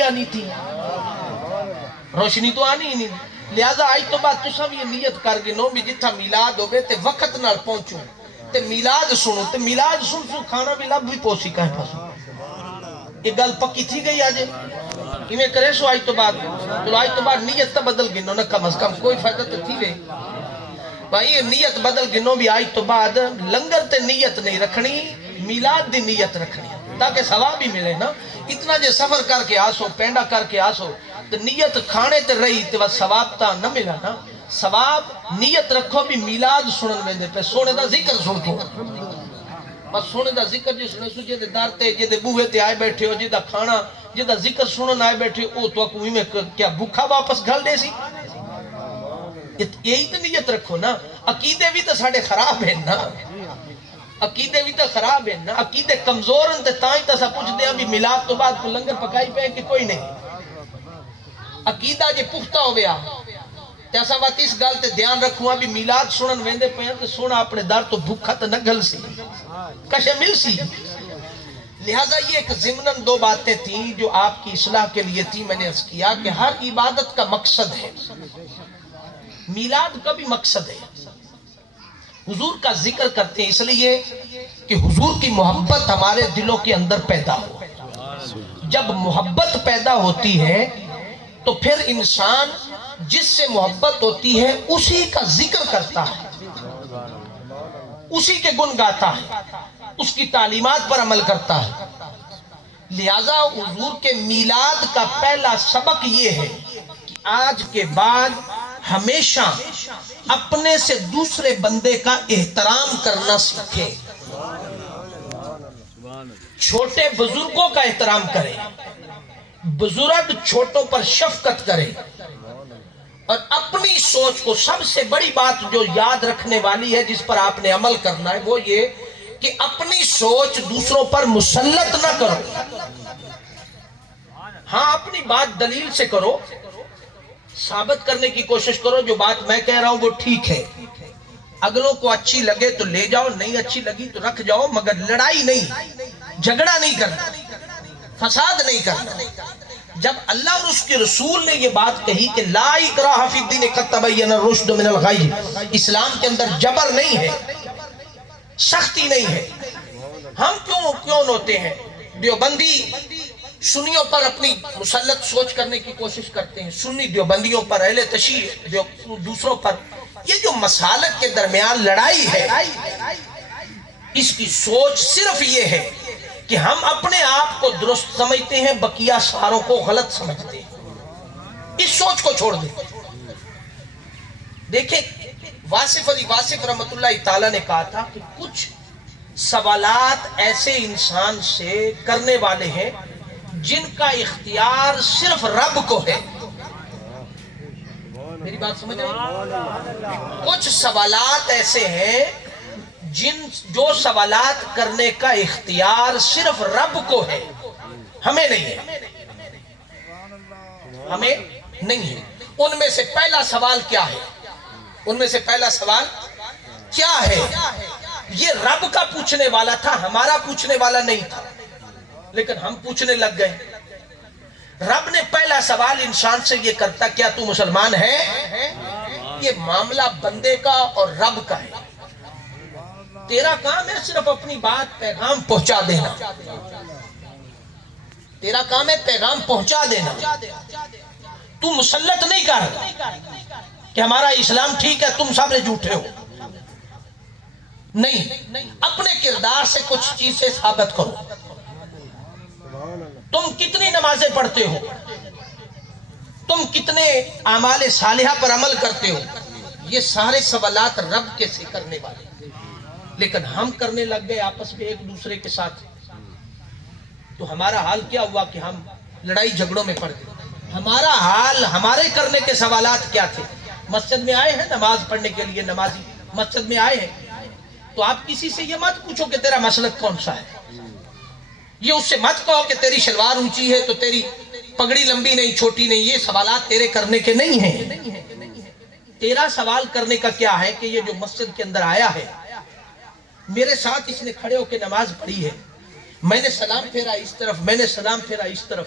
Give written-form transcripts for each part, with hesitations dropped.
روشنی آنی تھی، روشنی تو آنی ہی نہیں، لہذا آج تو بات تو سب یہ نیت کر گنو بھی جتھا میلاد ہوئے تے وقت نال پہنچوں تے میلاد سنو تے میلاد سن کھانا بھی لب بھی پوسی کہیں پاسو، یہ گل پکی تھی گئی آجے انہیں کرے سو آج تو بات، چلو آج تو بات نیت تا بدل گنو نہ کم از کم کوئی فائدہ تو تھی گئی بھائی، یہ نیت بدل گنو بھی آج تو بعد لنگر تے نیت نہیں رکھنی، میلاد دی نیت رکھنی تاکہ ثواب بھی ملے نا، اتنا جے سفر کر کے آسو پینڈا کر کے آسو تو نیت کھانے تے رہی تے بس ثواب تا نہ ملا نا، ثواب نیت رکھو بھی میلاد سنن میں دے پہ سونے دا ذکر سن کو، بس سونے دا ذکر جی سنے سو جے دے دار تے جے دے بوہے تے آئے بیٹھے ہو جے دا کھانا جے دا ذکر سنن آئے بیٹھے ہو تو کوئی میں کیا بھوکا واپس گھل دے سی، یہی تو نیت رکھو نا، عقیدے بھی تو ساڑھے خراب ہیں نا، عقیدے بھی تو خراب ہیں نا، عقیدے کمزور ہیں تے تائیں تا سا پوچھ دیا بھی میلاد تو بعد کو لنگر پکائی پہ کہ کوئی نہیں، عقیدہ جے پختہ ہو گیا تیسا بات اس گل تے دھیان رکھوں بھی میلاد سنن ویندے پہ تے سونا اپنے دار تو بھوکا تو نہ گھل سی کشے مل سی، لہذا یہ ایک ضمناً دو باتیں تھیں جو آپ کی اصلاح کے لیے تھی، میں نے عرض کیا کہ ہر عبادت کا مقصد ہے، میلاد کا بھی مقصد ہے، حضور کا ذکر کرتے ہیں اس لیے کہ حضور کی محبت ہمارے دلوں کے اندر پیدا ہو، جب محبت پیدا ہوتی ہے تو پھر انسان جس سے محبت ہوتی ہے اسی کا ذکر کرتا ہے، اسی کے گن گاتا ہے، اس کی تعلیمات پر عمل کرتا ہے، لہذا حضور کے میلاد کا پہلا سبق یہ ہے کہ آج کے بعد ہمیشہ اپنے سے دوسرے بندے کا احترام کرنا سیکھے، چھوٹے بزرگوں کا احترام کرے، بزرگ چھوٹوں پر شفقت کرے، اور اپنی سوچ کو سب سے بڑی بات جو یاد رکھنے والی ہے جس پر آپ نے عمل کرنا ہے وہ یہ کہ اپنی سوچ دوسروں پر مسلط نہ کرو، ہاں اپنی بات دلیل سے کرو، ثابت کرنے کی کوشش کرو جو بات میں کہہ رہا ہوں وہ ٹھیک ہے، اگلوں کو اچھی لگے تو لے جاؤ، نہیں اچھی لگی تو رکھ جاؤ، مگر لڑائی نہیں، جھگڑا نہیں کرنا، فساد نہیں کرنا۔ جب اللہ اور اس کے رسول نے یہ بات کہی کہ لا اکراہ فی الدین قد تبین الرشد من الغی، اسلام کے اندر جبر نہیں ہے، سختی نہیں ہے، ہم کیوں ہوتے ہیں دیوبندی سنیوں پر اپنی مسلط سوچ کرنے کی کوشش کرتے ہیں، سنی دیوبندیوں پر، اہل تشیع دوسروں پر، یہ جو مسالک کے درمیان لڑائی ہے اس کی سوچ صرف یہ ہے کہ ہم اپنے آپ کو درست سمجھتے ہیں، بقیہ ساروں کو غلط سمجھتے ہیں، اس سوچ کو چھوڑ دیں۔ دیکھیں واصف علی واصف رحمت اللہ تعالیٰ نے کہا تھا کہ کچھ سوالات ایسے انسان سے کرنے والے ہیں جن کا اختیار صرف رب کو ہے، میری بات سمجھ رہے ہیں؟ کچھ سوالات ایسے ہیں جو سوالات کرنے کا اختیار صرف رب کو ہے، ہمیں نہیں ہے، ہمیں نہیں ہے۔ ان میں سے پہلا سوال کیا ہے؟ ان میں سے پہلا سوال کیا ہے؟ یہ رب کا پوچھنے والا تھا، ہمارا پوچھنے والا نہیں تھا، لیکن ہم پوچھنے لگ گئے۔ رب نے پہلا سوال انسان سے یہ کرتا کیا تو مسلمان ہے؟ یہ معاملہ بندے کا اور رب کا ہے، تیرا کام ہے صرف اپنی بات پیغام پہنچا دینا، تیرا کام ہے پیغام پہنچا دینا، تو مسلط نہیں کر کہ ہمارا اسلام ٹھیک ہے تم سب جھوٹے ہو، نہیں، اپنے کردار سے کچھ چیزیں ثابت کرو، تم کتنی نمازیں پڑھتے ہو، تم کتنے اعمال صالحہ پر عمل کرتے ہو، یہ سارے سوالات رب کے سے کرنے والے، لیکن ہم کرنے لگ گئے آپس میں ایک دوسرے کے ساتھ، تو ہمارا حال کیا ہوا کہ ہم لڑائی جھگڑوں میں پڑ گئے۔ ہمارا حال، ہمارے کرنے کے سوالات کیا تھے؟ مسجد میں آئے ہیں نماز پڑھنے کے لیے، نمازی مسجد میں آئے ہیں تو آپ کسی سے یہ مت پوچھو کہ تیرا مسلک کون سا ہے، یہ اس سے مت کہو کہ تیری شلوار اونچی ہے تو تیری پگڑی لمبی نہیں چھوٹی نہیں، یہ سوالات تیرے کرنے کے نہیں ہیں۔ تیرا سوال کرنے کا کیا ہے کہ یہ جو مسجد کے اندر آیا ہے، میرے ساتھ اس نے کھڑے ہو کے نماز پڑھی ہے، میں نے سلام پھیرا اس طرف، میں نے سلام پھیرا اس طرف،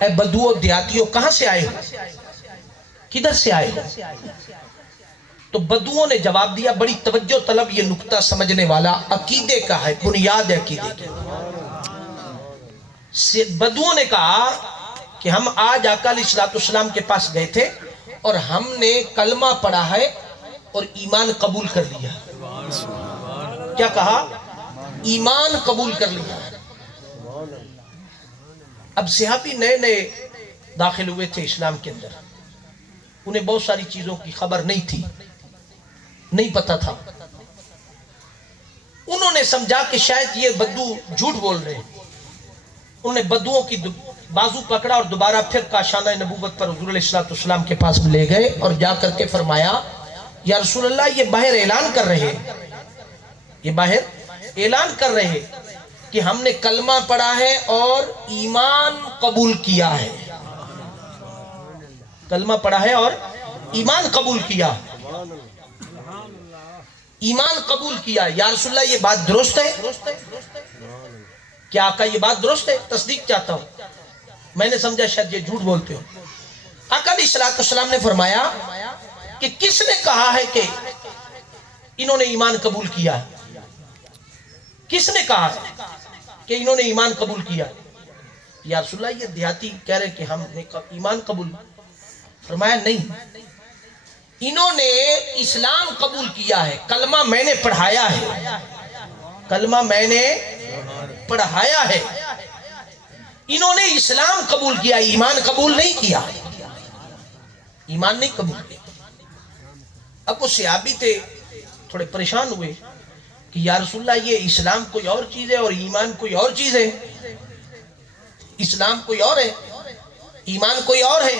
اے بدو دیہاتیوں کہاں سے آئے ہو، کدھر سے آئے ہو؟ تو بدوؤں نے جواب دیا، بڑی توجہ طلب یہ نکتہ سمجھنے والا، عقیدے کا ہے، بنیاد ہے عقیدے کی۔ بدوؤں نے کہا کہ ہم آج آقا علیہ السلام کے پاس گئے تھے اور ہم نے کلمہ پڑھا ہے اور ایمان قبول کر لیا۔ کیا کہا؟ ایمان قبول کر لیا۔ اب صحابی نئے نئے داخل ہوئے تھے اسلام کے اندر، انہیں بہت ساری چیزوں کی خبر نہیں تھی، نہیں پتا تھا۔ انہوں نے سمجھا کہ شاید یہ بدو جھوٹ بول رہے ہیں۔ انہوں نے بدوؤں کی بازو پکڑا اور دوبارہ پھر کاشانہ نبوت پر حضور علیہ السلام کے پاس لے گئے اور جا کر کے فرمایا، یا رسول اللہ یہ باہر اعلان کر رہے، یہ باہر اعلان کر رہے کہ ہم نے کلمہ پڑھا ہے اور ایمان قبول کیا ہے، کلمہ پڑھا ہے اور ایمان قبول کیا، ایمان قبول کیا۔ یا رسول اللہ یہ بات درست ہے؟ کیا آقا یہ بات درست ہے؟ تصدیق چاہتا ہوں، میں نے سمجھا شاید یہ جھوٹ بولتے ہو۔ آقا علیہ السلام نے فرمایا کہ کس نے کہا ہے کہ انہوں نے ایمان قبول کیا؟ کس نے کہا کہ انہوں نے ایمان قبول کیا؟ یا رسول اللہ یہ دیہاتی کہہ رہے کہ ہم نے ایمان قبول۔ فرمایا نہیں، انہوں نے اسلام قبول کیا ہے، کلمہ میں نے پڑھایا ہے، کلمہ میں نے پڑھایا ہے، انہوں نے اسلام قبول کیا، ایمان قبول نہیں کیا، ایمان نہیں قبول کیا۔ اب وہ صحابی تھے، تھوڑے پریشان ہوئے کہ یا رسول اللہ یہ اسلام کوئی اور چیز ہے اور ایمان کوئی اور چیز ہے، اسلام کوئی اور ہے، ایمان کوئی اور ہے۔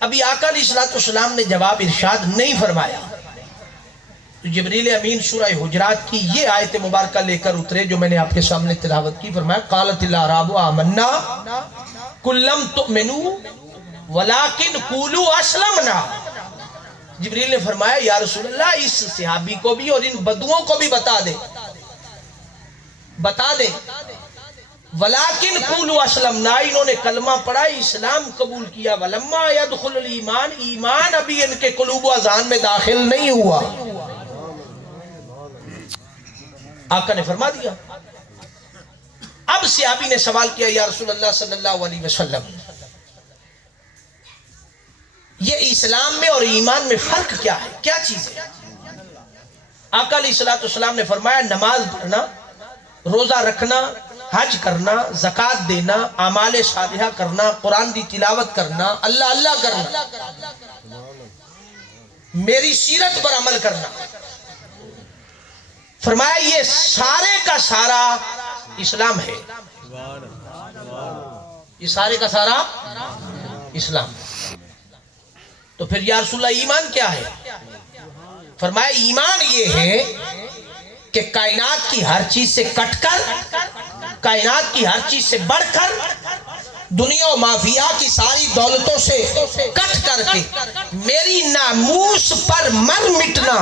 ابھی آقا علیہ السلام نے جواب ارشاد نہیں فرمایا تو جبریل امین سورہ حجرات کی یہ آیت مبارکہ لے کر اترے جو میں نے آپ کے سامنے تلاوت کی۔ فرمایا قالت الاعراب آمنا قل لم تؤمنوا ولکن قولوا اسلمنا۔ جبریل نے فرمایا یا رسول اللہ اس صحابی کو بھی اور ان بدوؤں کو بھی بتا دے، بتا دے، ولیکن قولوا اسلمنا، انہوں نے کلمہ پڑھا، اسلام قبول کیا، ولما يدخل الایمان، ایمان ابھی ان کے قلوب و اذہان میں داخل نہیں ہوا۔ آقا نے فرما دیا۔ اب صحابی نے سوال کیا یا رسول اللہ صلی اللہ علیہ وسلم یہ اسلام میں اور ایمان میں فرق کیا ہے، کیا چیز ہے؟ آقا علیہ السلام نے فرمایا نماز پڑھنا، روزہ رکھنا، حج کرنا، زکوٰۃ دینا، اعمال صالحہ کرنا، قرآن دی تلاوت کرنا، اللہ اللہ کرنا، میری سیرت پر عمل کرنا۔ فرمایا یہ سارے کا سارا اسلام ہے، یہ سارے کا سارا اسلام۔ تو پھر یا رسول اللہ ایمان کیا ہے؟ فرمایا ایمان یہ ہے کہ کائنات کی ہر چیز سے کٹ کر، کائنات کی ہر چیز سے بڑھ کر، دنیا و مافیا کی ساری دولتوں سے کٹ کر کے میری ناموس پر مر مٹنا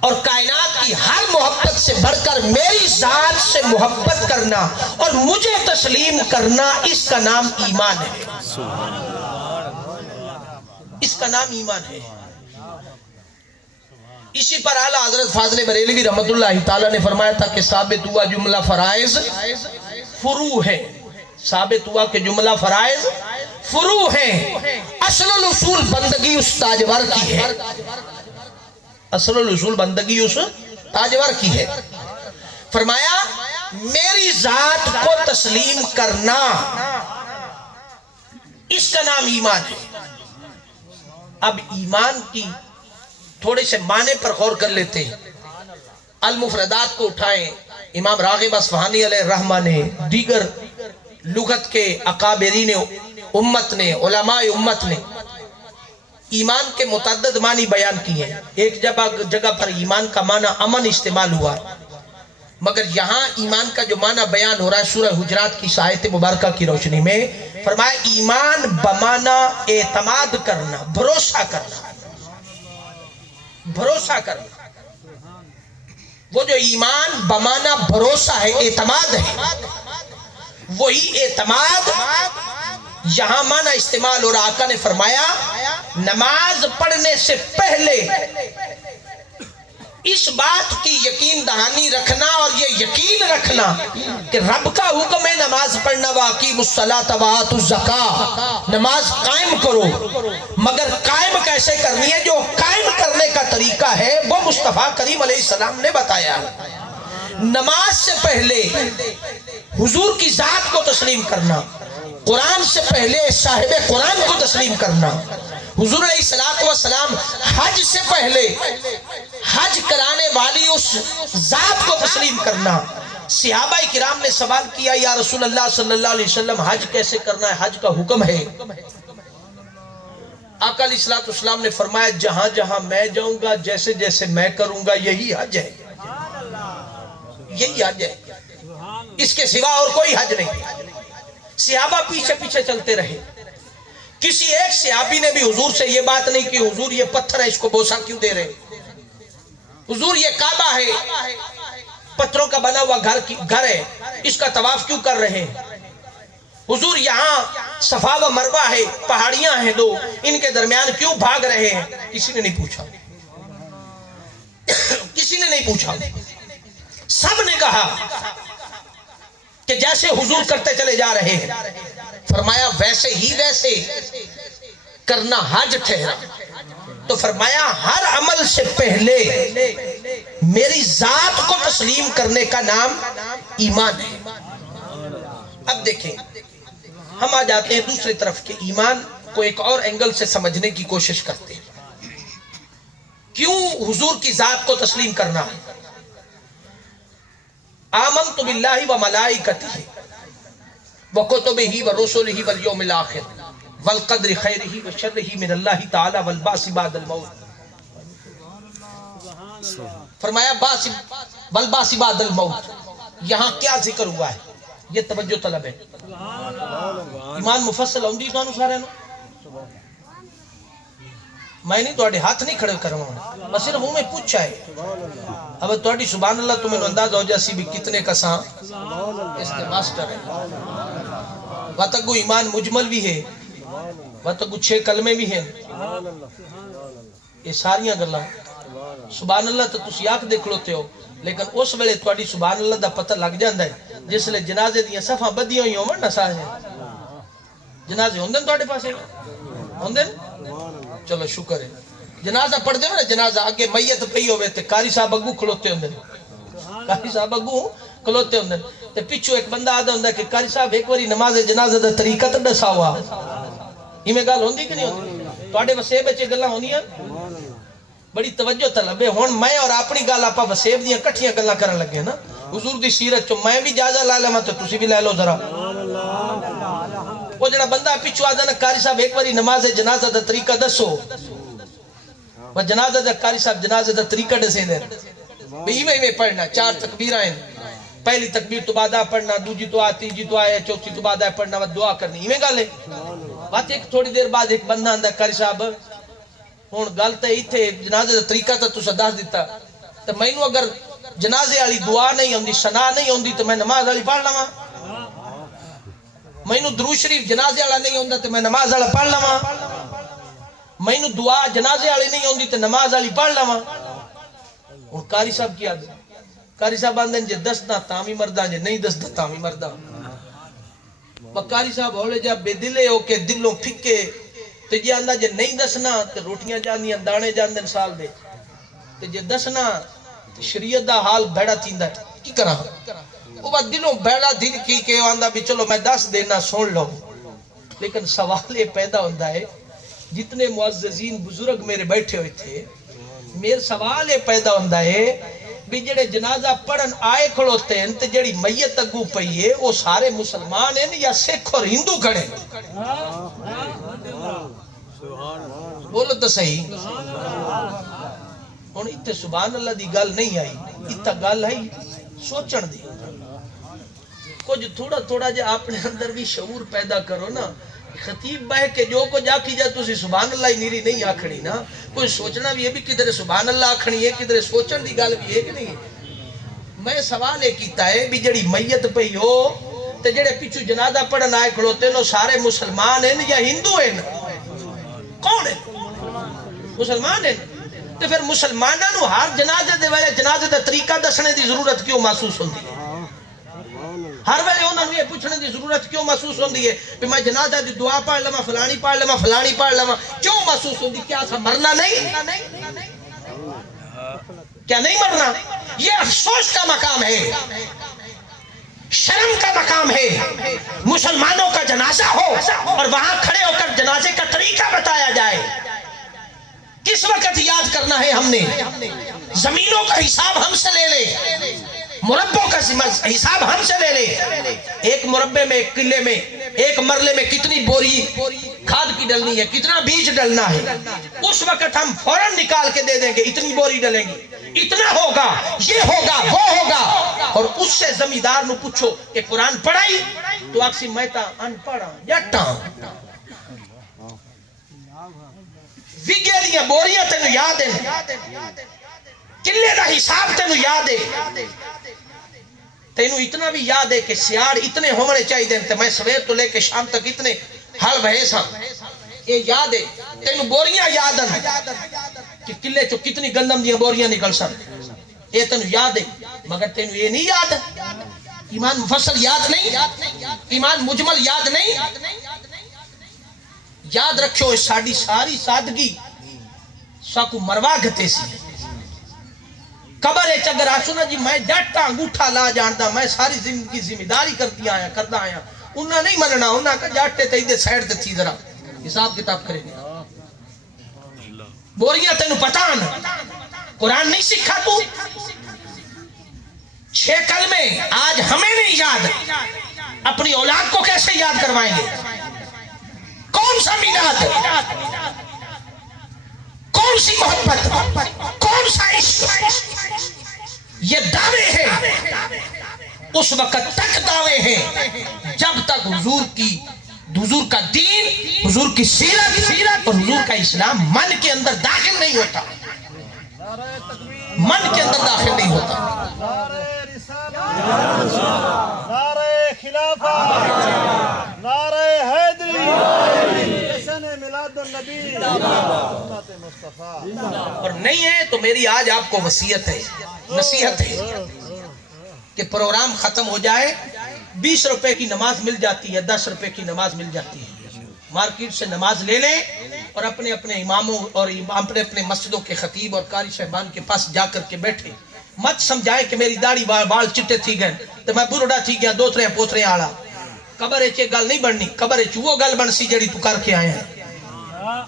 اور کائنات کی ہر محبت سے بڑھ کر میری ذات سے محبت کرنا اور مجھے تسلیم کرنا، اس کا نام ایمان ہے، اس کا نام ایمان ہے۔ اسی پر اعلیٰ حضرت فاضل بریلوی رحمت اللہ تعالیٰ نے فرمایا تھا کہ ثابت ہوا جملہ فرائض فروع ہے، ثابت ہوا کہ جملہ فرائض فروع ہیں، اصل الاصول بندگی اس تاجور کی ہے، اصل الاصول بندگی اس تاجور کی ہے۔ فرمایا میری ذات کو تسلیم کرنا، اس کا نام ایمان ہے۔ اب ایمان کی تھوڑے سے معنی پر غور کر لیتے ہیں۔ المفردات کو اٹھائیں، امام راغب اصفہانی علیہ الرحمہ نے، دیگر لغت کے اکابرین امت نے، علماء امت نے ایمان کے متعدد معنی بیان کیے ہیں۔ ایک جگہ پر ایمان کا معنی امن استعمال ہوا، مگر یہاں ایمان کا جو معنی بیان ہو رہا ہے سورہ حجرات کی آیت مبارکہ کی روشنی میں، فرمایا ایمان بمعنی اعتماد کرنا، بھروسہ کرنا، بھروسہ کرنا۔ وہ جو ایمان بمعنی بھروسہ ہے، اعتماد ہے، وہی اعتماد یہاں معنی استعمال اور آقا نے فرمایا نماز پڑھنے سے پہلے اس بات کی یقین دہانی رکھنا اور یہ یقین رکھنا کہ رب کا حکم ہے نماز پڑھنا وَأَقِيمُوا الصَّلَاةَ وَآتُوا الزَّكَاةَ، نماز قائم کرو، مگر قائم کیسے کرنی ہے؟ جو قائم کرنے کا طریقہ ہے وہ مصطفیٰ کریم علیہ السلام نے بتایا۔ نماز سے پہلے حضور کی ذات کو تسلیم کرنا، قرآن سے پہلے صاحب قرآن کو تسلیم کرنا، حضور علیہ السلام حج سے پہلے حج کرانے والی اس ذات کو تسلیم کرنا۔ صحابہ کرام نے سوال کیا یا رسول اللہ صلی اللہ علیہ وسلم حج کیسے کرنا ہے؟ حج کا حکم ہے۔ آقا علیہ السلام نے فرمایا جہاں جہاں میں جاؤں گا جیسے جیسے میں کروں گا یہی حج ہے، یہی حج ہے، اس کے سوا اور کوئی حج نہیں۔ صحابہ پیچھے پیچھے چلتے رہے، کسی ایک صحابی نے بھی حضور سے یہ بات نہیں کی حضور یہ پتھر ہے اس کو بوسہ کیوں دے رہے؟ حضور یہ کعبہ ہے پتھروں کا بنا ہوا گھر ہے اس کا طواف کیوں کر رہے ہیں؟ حضور یہاں صفا و مروہ ہے پہاڑیاں ہیں دو ان کے درمیان کیوں بھاگ رہے ہیں؟ کسی نے نہیں پوچھا، کسی نے نہیں پوچھا، سب نے کہا کہ جیسے حضور کرتے چلے جا رہے ہیں۔ فرمایا ویسے ہی ویسے کرنا حج ٹھہرا۔ تو فرمایا ہر عمل سے پہلے میری ذات کو تسلیم کرنے کا نام ایمان ہے۔ اب دیکھیں ہم آ جاتے ہیں دوسری طرف کے ایمان کو ایک اور اینگل سے سمجھنے کی کوشش کرتے ہیں۔ کیوں حضور کی ذات کو تسلیم کرنا ہے؟ آمنت باللہ و ملائکتہ وکتبہ ورسلہ والیوم الآخر والقدر خیرہ وشرہ من اللہ تعالی والبعث بعد الموت۔ فرمایا والبعث بعد الموت، یہاں کیا ذکر ہوا ہے؟ یہ توجہ طلب ہے۔ ایمان مفصل ہوندی تو سارے میں نہیں تو ہاتھ نہیں کھڑے کرواؤں بس صرف ہوں میں پوچھا ہے۔ اب تو سبحان اللہ تمہیں انداز ہو جاسی بھی کتنے کساں اس کے ماسٹر ہے۔ واتگو ایمان مجمل بھی ہے، واتگو 6 کلمے بھی ہیں، یہ ساریاں گلاں سبحان اللہ تو تسی آنکھ دیکھ لوتے ہو، لیکن اس ویلے تھوڑی سبحان اللہ دا پتہ لگ جاندا ہے جس لئے جنازے دیاں صفحاں بدیاں ہوئی ہوں نا سارے جنازے ہوندے تھوڑے پاسے ہوندے؟ چلو شکر ہے۔ جنازہ پڑھ دے نا جنازہ اگے میت پئی ہوئے تے قاری صاحب اگو کھلوتے ہوندے، قاری صاحب اگو کھلوتے ہوندے تے پیچھو ایک بندہ آدھا ہوندہ کہ قاری صاحب ایک واری نماز جنازہ دا طریقہ تے دسا ہوا۔ یہ میں گل ہوندی کہ نہیں ہوندی؟ تواڈے وسیب وچ گلاں ہوندیاں بڑی توجہ طلب ہے۔ ہن میں اور اپنی گل آپا وسیب دیاں کٹھیاں گلاں کرن لگے نا، حضور دی سیرت چوں میں بھی اجازت لا لواں تے تسی بھی لے لو ذرا۔ وہ جڑا بندہ پیچھو آدھا نا قاری صاحب ایک واری نماز جنازہ دا طریقہ دسو، وہ جنازہ دا قاری صاحب جنازہ دا طریقہ دسیں دیں بھی میں پڑھنا 4 تکبیریں ہیں، پہلی تکبیر تو بعد پڑھنا، دوجی تو تیجی تو آئے، چوتھی تو بعد پڑھنا، دعا کرنی، میں گل ہے۔ بات ایک تھوڑی دیر بعد ایک بندہ آندا قاری صاحب ہن گل تے ایتھے جنازے دا طریقہ تے تساں دس دتا تے مینوں اگر جنازے والی دعا نہیں ہوندی ثنا نہیں ہوندی تے میں نماز والی پڑھ لواں، مینوں درود شریف جنازے والا نہیں ہوندا تے میں نماز والا پڑھ لواں، مینوں دعا جنازے والی نہیں ہوندی تے نماز والی پڑھ لواں۔ ہن قاری صاحب کی آدھے قاری صاحب آندے جے دسدا تاں وی مردا جے نہیں دسدا تاں وی مردا۔ قاری صاحب ہولے جا بے دلے ہو کے دلوں پھکے تے جے آندا جے نہیں دسنا تے روٹیاں جاندیاں دانے جاندن سال دے تے جے دسنا تے شریعت دا حال بھڑا تھیندا ہے کی کراں؟ وہ بات دلوں بھڑا دل کی کہ آندا بھی چلو میں دس دینا سن لو، لیکن سوال یہ پیدا ہوتا ہے جتنے معززین بزرگ میرے بیٹھے ہوئے تھے میرے سوال یہ پیدا ہوتا ہے بھی جڑے جنازہ پڑھن آئے کھڑوتے ہیں تے جڑی میت اگو پئی ہے وہ سارے مسلمان ہیں یا سکھ اور ہندو کھڑے؟ بولو تو صحیح۔ ہن ایتھے سبحان اللہ دی گل نہیں آئی، ایتھے گل ہے سوچن دی۔ کچھ تھوڑا تھوڑا جا اپنے اندر بھی شعور پیدا کرو نا۔ خطیب بہ کے جو کو جا کی جا تسی سبحان اللہ ہی نیری نہیں آکھنی نا، کوئی سوچنا بھی ہے بھی کدھر سبحان اللہ آکھنی ہے کدھر سوچن دی گل بھی ہے کہ نہیں۔ میں سوال یہ کیتا ہے بھی جڑی میت پئی ہو تے جڑے پیچھو جنازہ پڑھن آئے کھڑوتے نو سارے مسلمان ہیں یا ہندو ہیں؟ کون ہیں؟ مسلمان ہیں۔ تے پھر مسلمانوں نو ہر جنازے دے ویلے جنازے دا طریقہ دسنے دی ضرورت کیوں محسوس ہوندی ہے؟ ہر ویلے انہوں نے یہ پوچھنے دی ضرورت کیوں محسوس ہوندی ہے کہ میں جنازہ دی دعا پڑھ لواں، فلانی پڑھ لواں، فلانی پڑھ لواں؟ کیوں محسوس ہوندی؟ کیا اسا مرنا نہیں؟ کیا نہیں مرنا؟ یہ افسوس کا مقام ہے، شرم کا مقام ہے۔ مسلمانوں کا جنازہ ہو اور وہاں کھڑے ہو کر جنازے کا طریقہ بتایا جائے۔ کس وقت یاد کرنا ہے ہم نے؟ زمینوں کا حساب ہم سے لے لے، مربوں کا حساب ہم سے لے لے۔ ایک مربے میں، ایک قلعے میں، ایک مرلے میں کتنی بوری کھاد کی ڈلنی ہے، کتنا بیج ڈلنا ہے، اس وقت ہم فوراً نکال کے دے دیں گے اتنی بوری ڈلیں گی، اتنا ہوگا، یہ ہوگا، وہ ہوگا۔ اور اس سے زمیندار نو پوچھو کہ قرآن پڑھائی تو آکسی میں تا ان پڑھا جٹا وگیلیاں بوریاں تینو یاد ہیں، قلعے دا حساب تینو یاد ہے، تینو اتنا بھی یاد ہے کہ سیاڑ اتنے ہونے چاہیے دیں تے میں سویر تو لے کے شام تک اتنے ہل بھے ساں، یہ یاد ہے۔ تینو بوریاں یاد ہیں کہ قلعے چو کتنی گندم دیاں بوریاں نکل سن، یہ تینو یاد ہے، مگر تینو یہ نہیں یاد۔ ایمان مفصل یاد نہیں، ایمان مجمل یاد نہیں۔ یاد رکھو اس ساڑی ساری سادگی ساکو مروا گھتے سی۔ قبر ایچ اگر آسونا جی میں جاٹا انگوٹھا لا جانتا، میں ساری زندگی ذمہ داری کرتا آیا، انہاں نہیں مننا، انہاں کا جاٹے تے دے سائڈ تے تھی ذرا حساب کتاب کریں گے۔ بوریاں تینو پتان قرآن نہیں سکھا تو 6 کلمے آج ہمیں نہیں یاد، اپنی اولاد کو کیسے یاد کروائیں گے؟ کون سا میلاد، کون سی محبت، کون سا عشق؟ یہ دعوے ہیں، اس وقت تک دعوے ہیں جب تک حضور کا دین، حضور کی سیرت اور حضور کا اسلام من کے اندر داخل نہیں ہوتا، من کے اندر داخل نہیں ہوتا۔ نعرہ خلافت، نعرہ حیدری، جشن میلاد النبی، سنت مصطفیٰ۔ اور نہیں ہے تو میری آج آپ کو وصیت ہے، نصیحت ہے کہ پروگرام ختم ہو جائے، 20 روپے کی نماز مل جاتی ہے، 10 روپے کی نماز مل جاتی ہے، مارکیٹ سے نماز لے لیں اور اپنے اپنے اماموں اور اپنے اپنے مسجدوں کے خطیب اور قاری صاحبان کے پاس جا کر کے بیٹھے۔ مت سمجھائے کہ میری داڑھی بال چٹے تھی گئے تو میں بروڑا تھی گیا دوترے پوترے آڑا۔ قبر ایچے گل نہیں بننی، قبر ایچے وہ گل بن سی جڑی تو کر کے آئے ہیں۔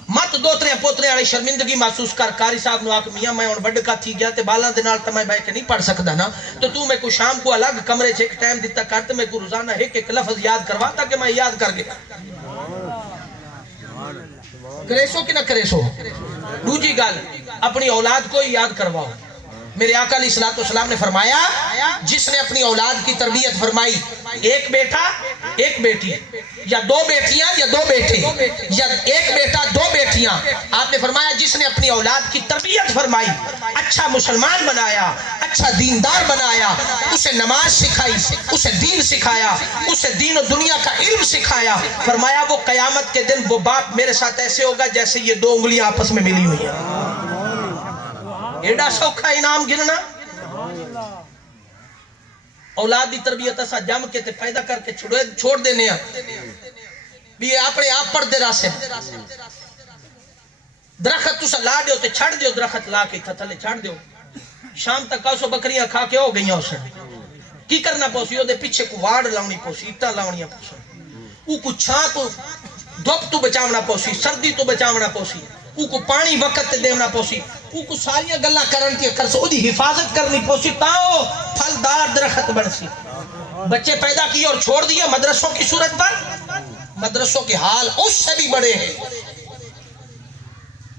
مت دوترے پوترے آڑے شرمندگی محسوس کر، قاری صاحب نو آکھ میاں میں ان بڑھ کا تھی گیا تے بالاں دے نال تے میں بیٹھ کے نہیں پڑھ سکدا نا، تو میں کو شام کو الگ کمرے چ ایک ٹائم دیتا کر تے میں کو روزانہ ایک لفظ یاد کرواتا کہ میں یاد کر گیا۔ کریسو کہ نہ کریسو؟ دوجی گل اپنی اولاد کو یاد کرواؤ۔ میرے آقا علیہ السلام نے فرمایا جس نے اپنی اولاد کی تربیت فرمائی، ایک بیٹا ایک بیٹی، یا 2 بیٹیاں یا 2 بیٹے، یا ایک بیٹا 2 بیٹیاں، آپ نے فرمایا جس نے اپنی اولاد کی تربیت فرمائی، اچھا مسلمان بنایا، اچھا دیندار بنایا، اسے نماز سکھائی، اسے دین سکھایا، اسے دین و دنیا کا علم سکھایا، فرمایا وہ قیامت کے دن وہ باپ میرے ساتھ ایسے ہوگا جیسے یہ 2 انگلیاں آپس میں ملی ہوئی ہیں۔ ایڈا سوکھا انعام گننا۔ اولاد دی تربیت اسا جم کے تے پیدا کر کے چھوڑ دینے ہیں بھی اپنے آپ پڑھ دے راسے۔ درخت تسا لا دیو تے چھڑ دیو، درخت لا کے تھلے چھڑ دیو، شام تک کاسو بکریاں کھا کے ہو گئیاں اسے کی کرنا پوسی؟ او دے پیچھے کو واڑ لاؤنی پوسی، اٹا لاؤنیاں پوسی، او کو چھاں تو دھوپ تو بچاونا پوسی، سردی تو بچاونا پوسی، او کو پانی وقت تے دیونا پوسی، او کو ساریاں گلاں کرن تے کر او دی حفاظت کرنی پوسی تاں پھلدار درخت بن سی۔ بچے پیدا کیے اور چھوڑ دیے مدرسوں کی صورت پر، مدرسوں کے حال اس سے بھی بڑے ہیں۔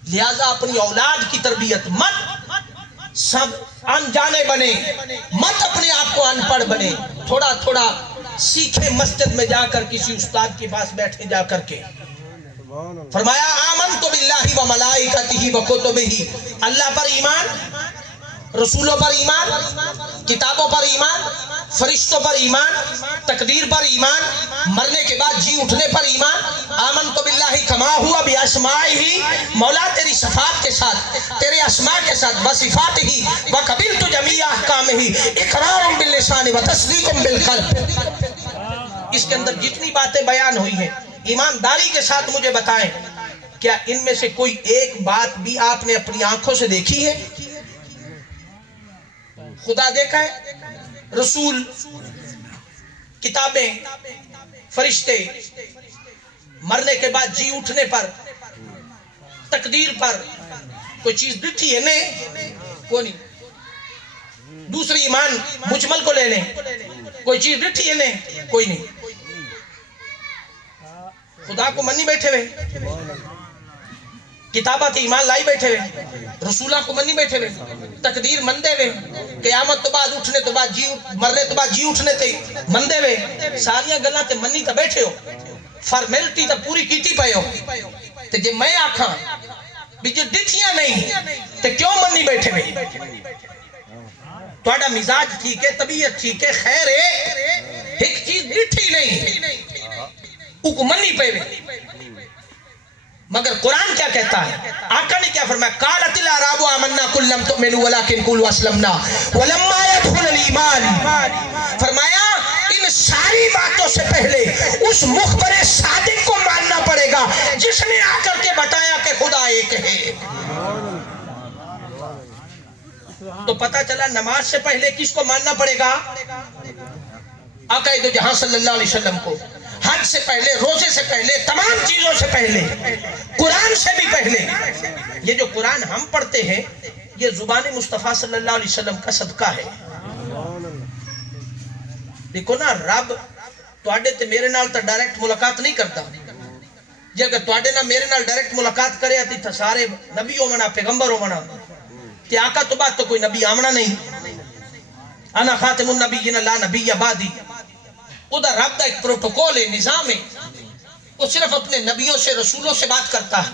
لہذا اپنی اولاد کی تربیت مت سب انجانے بنے، مت اپنے آپ کو ان پڑھ بنے، تھوڑا تھوڑا سیکھے، مسجد میں جا کر کسی استاد کے پاس بیٹھے جا کر کے۔ فرمایا آمنت باللہ و ملائکتہ و کتبہ، اللہ پر ایمان، رسولوں پر ایمان، کتابوں پر ایمان، فرشتوں پر ایمان، تقدیر پر ایمان، مرنے کے بعد جی اٹھنے پر ایمان، آمنت باللہ کما ہوا باسمائہ، مولا تیری صفات کے ساتھ، تیرے اسماء کے ساتھ، بصفات ہی وقبلت جمیع احکام ہی، اقرار باللسان و تصدیق بالقلب۔ اس کے اندر جتنی باتیں بیان ہوئی ہیں ایمانداری کے ساتھ مجھے بتائیں، کیا ان میں سے کوئی ایک بات بھی آپ نے اپنی آنکھوں سے دیکھی ہے؟ خدا دیکھا ہے؟ رسول، کتابیں، فرشتے، مرنے کے بعد جی اٹھنے پر، تقدیر پر کوئی چیز دکھی ہے؟ نہیں، کوئی نہیں۔ دوسری ایمان مجمل کو لے لیں، کوئی چیز دکھی ہے؟ نہیں، کوئی نہیں۔ خدا کو منی بیٹھے ہوئے، کتابات ایمان لائی بیٹھے ہوئے، رسولہ کو منی بیٹھے ہوئے، تقدیر مندے ہوئے، قیامت تو بعد اٹھنے تو بعد جی، مرنے تو بعد جی اٹھنے تے مندے ہوئے، ساریاں گلاں تے منی تے بیٹھے ہو، فارمیلٹی تے پوری کیتی پئے ہو، تے جے میں آکھاں بھی جو ڈٹھیاں نہیں تے کیوں منی بیٹھے ہوئے؟ تہاڈا مزاج ٹھیک ہے، طبیعت ٹھیک ہے، خیر ہے، ایک چیز ڈٹھی نہیں او منی پے ہوئے۔ مگر قرآن کیا کہتا ہے؟ آقا نے کیا فرمایا؟ قالت الاعراب آمنا قل لم تؤمنوا ولكن قولوا اسلمنا ولما يدخل الایمان۔ فرمایا ان ساری باتوں سے پہلے اس مخبر صادق کو ماننا پڑے گا جس نے آ کر کے بتایا کہ خدا ایک ہے۔ تو پتہ چلا نماز سے پہلے کس کو ماننا پڑے گا؟ آقا دو جہاں صلی اللہ علیہ وسلم کو، حج سے پہلے، روزے سے پہلے، تمام چیزوں سے پہلے، قرآن سے بھی پہلے۔ یہ جو قرآن ہم پڑھتے ہیں یہ زبان مصطفیٰ صلی اللہ علیہ وسلم کا صدقہ ہے۔ دیکھو نا، رب تواڈے تے میرے نال تا ڈائریکٹ ملاقات نہیں کرتا۔ جے اگر تواڈے نال میرے نال ڈائریکٹ ملاقات کرے تے سارے نبی ہونا، پیغمبر ہونا، تے آقا تو بعد تو کوئی نبی آمنا نہیں۔ انا خاتم النبیین لا نبی بعدی۔ ادھر رب دا ایک پروٹوکول ہے، نظام ہے، وہ صرف اپنے نبیوں سے، رسولوں سے بات کرتا ہے۔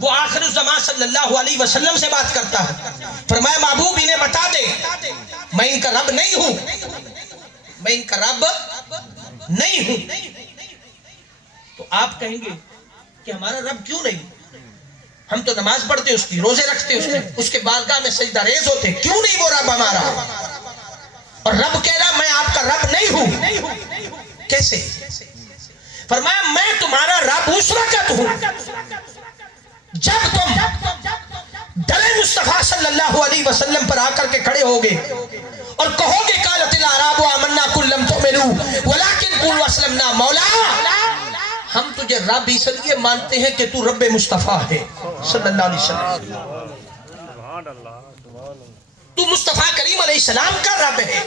وہ آخر الزمان صلی اللہ علیہ وسلم سے بات کرتا ہے۔ فرمایا محبوب انہیں بتا دے میں ان کا رب نہیں ہوں، میں ان کا رب نہیں ہوں۔ تو آپ کہیں گے کہ ہمارا رب کیوں نہیں؟ ہم تو نماز پڑھتے اس کی، روزے رکھتے اس کے بارگاہ میں سجدہ ریز ہوتے، کیوں نہیں وہ رب ہمارا؟ اور رب کہہ رہا میں آپ کا رب نہیں ہوں۔ کیسے؟ فرمایا میں تمہارا رب اس وقت ہوں جب تم در مصطفیٰ صلی اللہ علیہ وسلم پر آ کر کے کھڑے ہوگے اور کہو گے قالت الاعراب آمنا قل لم تؤمنوا ولكن قولوا اسلمنا۔ مولا ہم تجھے رب اس لیے مانتے ہیں کہ تو رب مصطفیٰ ہے صلی اللہ علیہ وسلم، تو مصطفیٰ کریم علیہ السلام کا رب ہے،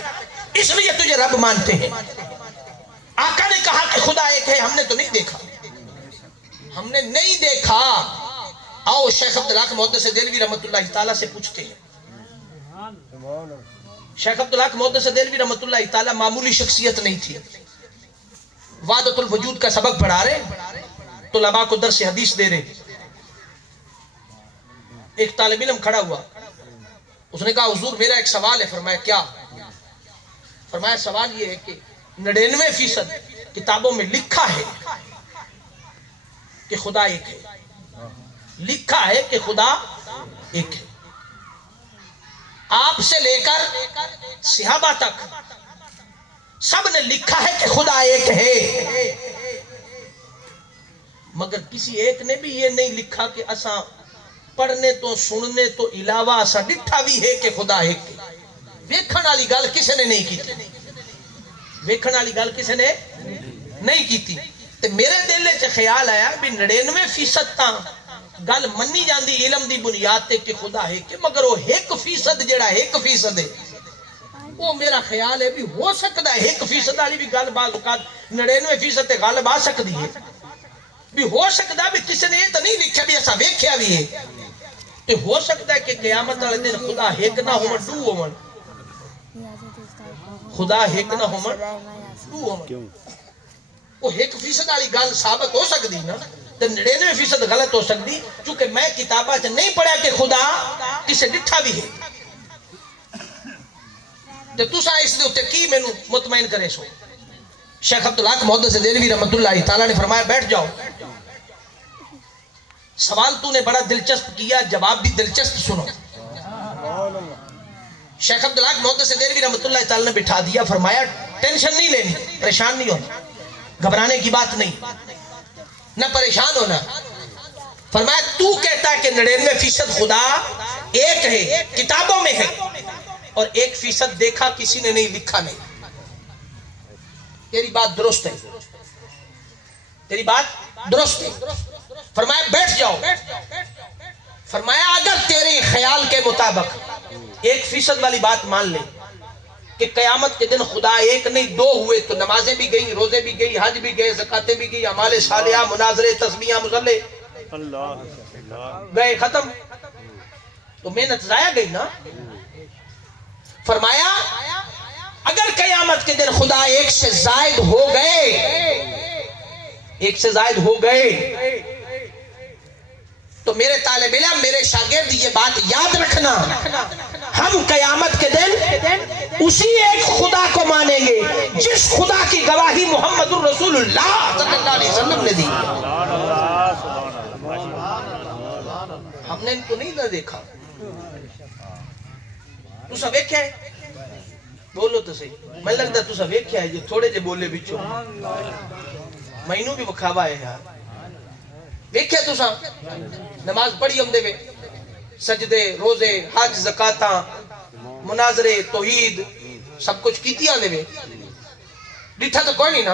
اس لیے تجھے رب مانتے ہیں۔ آقا نے کہا کہ خدا ایک ہے، ہم نے تو نہیں دیکھا، ہم نے نہیں دیکھا۔ آؤ شیخ عبدالحق محدث دہلوی رحمۃ اللہ تعالیٰ سے پوچھتے ہیں۔ شیخ عبدالحق محدث دہلوی رحمۃ اللہ تعالیٰ معمولی شخصیت نہیں تھی، وحدت الوجود کا سبق پڑھا رہے، طلباء کو درس حدیث دے رہے۔ ایک طالب علم کھڑا ہوا، اس نے کہا حضور میرا ایک سوال ہے۔ فرمایا کیا؟ فرمایا سوال یہ ہے کہ 99% کتابوں میں لکھا ہے کہ خدا ایک ہے، لکھا ہے کہ خدا ایک ہے، آپ سے لے کر صحابہ تک سب نے لکھا ہے کہ خدا ایک ہے، مگر کسی ایک نے بھی یہ نہیں لکھا کہ اساں پڑھنے تو سننے تو علاوہ اساں ڈٹھا بھی ہے کہ خدا ایک ہے۔ ویکھن والی گل کسی نے نہیں کی، ویکھن والی گل کسی نے نہیں کی تھی۔ تے میرے دل وچ خیال آیا بھی 99% تا گل منی جاندی علم دی بنیاد تے کہ خدا ہے، کہ مگر وہ 1% جڑا 1% ہے وہ میرا خیال ہے بھی ہو سکتا ہے 1% والی بھی گل بعض اوقات 99% تے غالب آ سکتی ہے، بھی ہو سکتا ہے بھی کسی نے یہ تو نہیں لکھا بھی ایسا ویکھیا بھی ہے، تے ہو سکتا ہے کہ قیامت والے دن خدا ایک نہ ہون دو ہون، خدا ایک نہ ہون دو ہون۔ وہ 1% والی گل ثابت ہو سکتی نا، تے 99% غلط ہو سکتی، چونکہ میں کتابہ چ نہیں پڑھا کہ خدا کسے ڈٹھا بھی ہے۔ تے تسا اس دے اوتے کی مینوں مطمئن کرے سو؟ شیخ عبدالحق محدث دہلوی رحمۃ اللہ تعالی نے فرمایا بیٹھ جاؤ، سوال تو نے بڑا دلچسپ کیا، جواب بھی دلچسپ سنو۔ شیخ عبدالحق محدث دہلوی رحمۃ اللہ تعالی نے بٹھا دیا، فرمایا ٹینشن نہیں لینی، پریشان نہیں ہونا، گھبرانے کی بات نہیں، نہ پریشان ہونا۔ فرمایا تو کہتا ہے کہ 99% خدا ایک ہے، کتابوں میں ہے، اور 1% دیکھا کسی نے نہیں، لکھا نہیں۔ تیری بات درست ہے، تیری بات درست ہے۔ فرمایا بیٹھ جاؤ۔ فرمایا اگر تیرے خیال کے مطابق 1% والی بات مان لے کہ قیامت کے دن خدا ایک نہیں 2 ہوئے، تو نمازیں بھی گئی، روزے بھی گئی، حج بھی گئے، زکاتیں بھی گئی، اعمال صالحہ، مناظرے، تسبیحاں، مصلے گئے، ختم، تو محنت ضائع گئی نا۔ فرمایا اگر قیامت کے دن خدا 1 سے زائد ہو گئے، 1 سے زائد ہو گئے، تو میرے طالب علم، میرے شاگرد یہ بات یاد رکھنا، ہم قیامت کے دن اسی ایک خدا کو مانیں گے جس خدا کی گواہی محمد الرسول اللہ صلی اللہ علیہ وسلم نے دی۔ ہم نے ان کو نہیں نہ دیکھا، تو سب ایک ہے، بولو تو صحیح، میں لگتا تو سب ایک ہے، جو تھوڑے جے بولے بچوں مینوں بھی بکھاوا ہے یار، دیکھے تو سا نماز پڑھی ہم دے وے، سجدے، روزے، حج، زکاتاں، مناظرے، توحید، سب کچھ کیتیاں دے وے، ڈٹھا تو کوئی نہیں نا،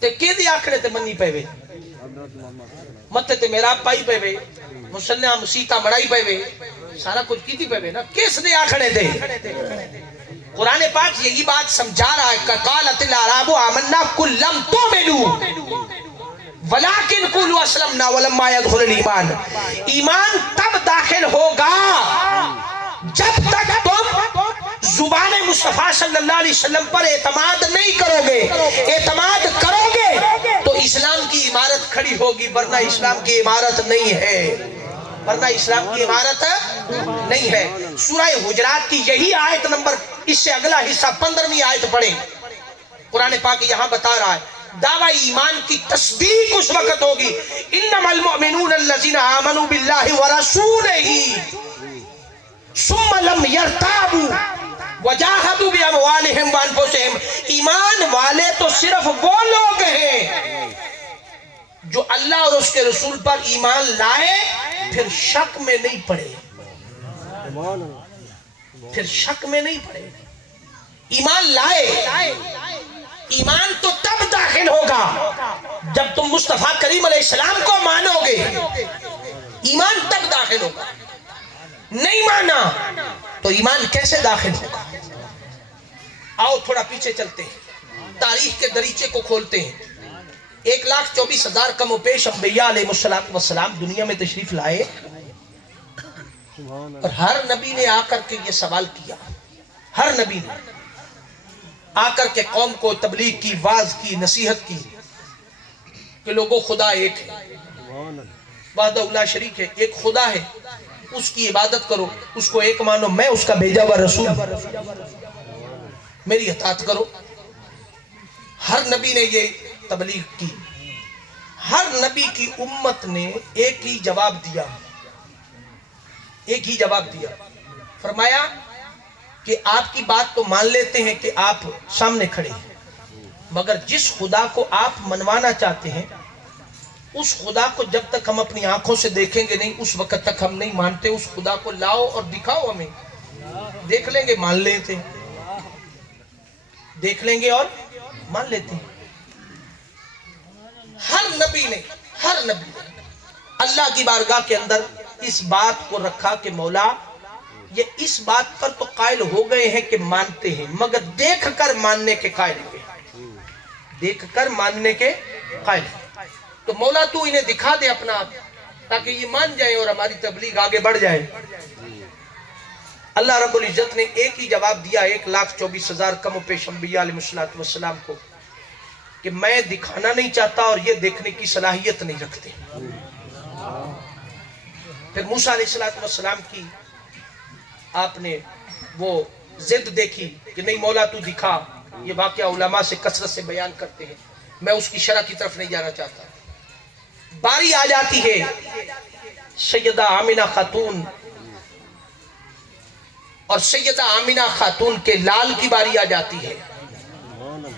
تے کی دی آکھڑے تے منی پے وے، متے تے میراب پائی پے وے، مسلح مسیطہ بڑائی پے وے، سارا کچھ کیتی پے وے نا، کس دے آکھڑے دے؟ قرآن پاک یہی بات سمجھا رہا ہے، قالت الاعراب آمنا قل لم تؤمنوا ولیکن قولوا اسلمنا ولما يدخل الایمان، ایمان تب داخل ہوگا جب تک تم زبان مصطفیٰ صلی اللہ علیہ وسلم پر اعتماد نہیں کرو گے۔ اعتماد کرو گے تو اسلام کی عمارت کھڑی ہوگی، ورنہ اسلام کی عمارت نہیں ہے، ورنہ اسلام کی عمارت نہیں ہے۔ سورہ حجرات کی یہی آیت نمبر، اس سے اگلا حصہ 15ویں آیت پڑھیں، قرآن پاک یہاں بتا رہا ہے دعوی ایمان کی تصدیق اس وقت ہوگی، انما المؤمنون الذین آمنوا باللہ ورسولہ ثم لم یرتابوا وجاہدوا باموالہم وانفسہم، ایمان والے تو صرف وہ لوگ ہیں جو اللہ اور اس کے رسول پر ایمان لائے، پھر شک میں نہیں پڑے، پھر شک میں نہیں پڑے، ایمان لائے۔ ایمان تو تب داخل ہوگا جب تم مصطفیٰ کریم علیہ السلام کو مانو گے، ایمان تب داخل ہوگا، نہیں مانا تو ایمان کیسے داخل ہوگا؟ آؤ تھوڑا پیچھے چلتے ہیں، تاریخ کے دریچے کو کھولتے ہیں۔ 1,24,000 کم و بیش انبیاء علیہ السلام دنیا میں تشریف لائے، اور ہر نبی نے آ کر کے یہ سوال کیا، ہر نبی نے آ کر کے قوم کو تبلیغ کی، واعظ کی، نصیحت کی کہ لوگوں خدا ایک ہے، وحدہ لا شریک ہے، ایک خدا ہے، اس کی عبادت کرو، اس کو ایک مانو، میں اس کا بھیجا ہوا رسول، میری اطاعت کرو۔ ہر نبی نے یہ تبلیغ کی، ہر نبی کی امت نے ایک ہی جواب دیا، ایک ہی جواب دیا، فرمایا کہ آپ کی بات تو مان لیتے ہیں کہ آپ سامنے کھڑے ہیں، مگر جس خدا کو آپ منوانا چاہتے ہیں اس خدا کو جب تک ہم اپنی آنکھوں سے دیکھیں گے نہیں اس وقت تک ہم نہیں مانتے، اس خدا کو لاؤ اور دکھاؤ ہمیں، دیکھ لیں گے مان لیتے ہیں، دیکھ لیں گے اور مان لیتے ہیں۔ ہر نبی نے اللہ کی بارگاہ کے اندر اس بات کو رکھا کہ مولا یہ اس بات پر تو قائل ہو گئے ہیں کہ مانتے ہیں، مگر دیکھ کر ماننے کے قائل ہیں، دیکھ کر ماننے کے قائل ہیں، تو مولا تو انہیں دکھا دے اپنا آپ تاکہ یہ مان جائیں اور ہماری تبلیغ آگے بڑھ جائے۔ اللہ رب العزت نے ایک ہی جواب دیا 1,24,000 کم و بیش انبیاء علیہ السلام کو کہ میں دکھانا نہیں چاہتا اور یہ دیکھنے کی صلاحیت نہیں رکھتے۔ پھر موسیٰ علیہ السلام کی آپ نے وہ ضد دیکھی کہ نہیں مولا تو دکھا. یہ واقعہ علماء سے کثرت سے بیان کرتے ہیں, میں اس کی شرح کی طرف نہیں جانا چاہتا. باری آ جاتی ہے سیدہ آمنہ خاتون اور سیدہ آمنہ خاتون کے لال کی باری آ جاتی ہے.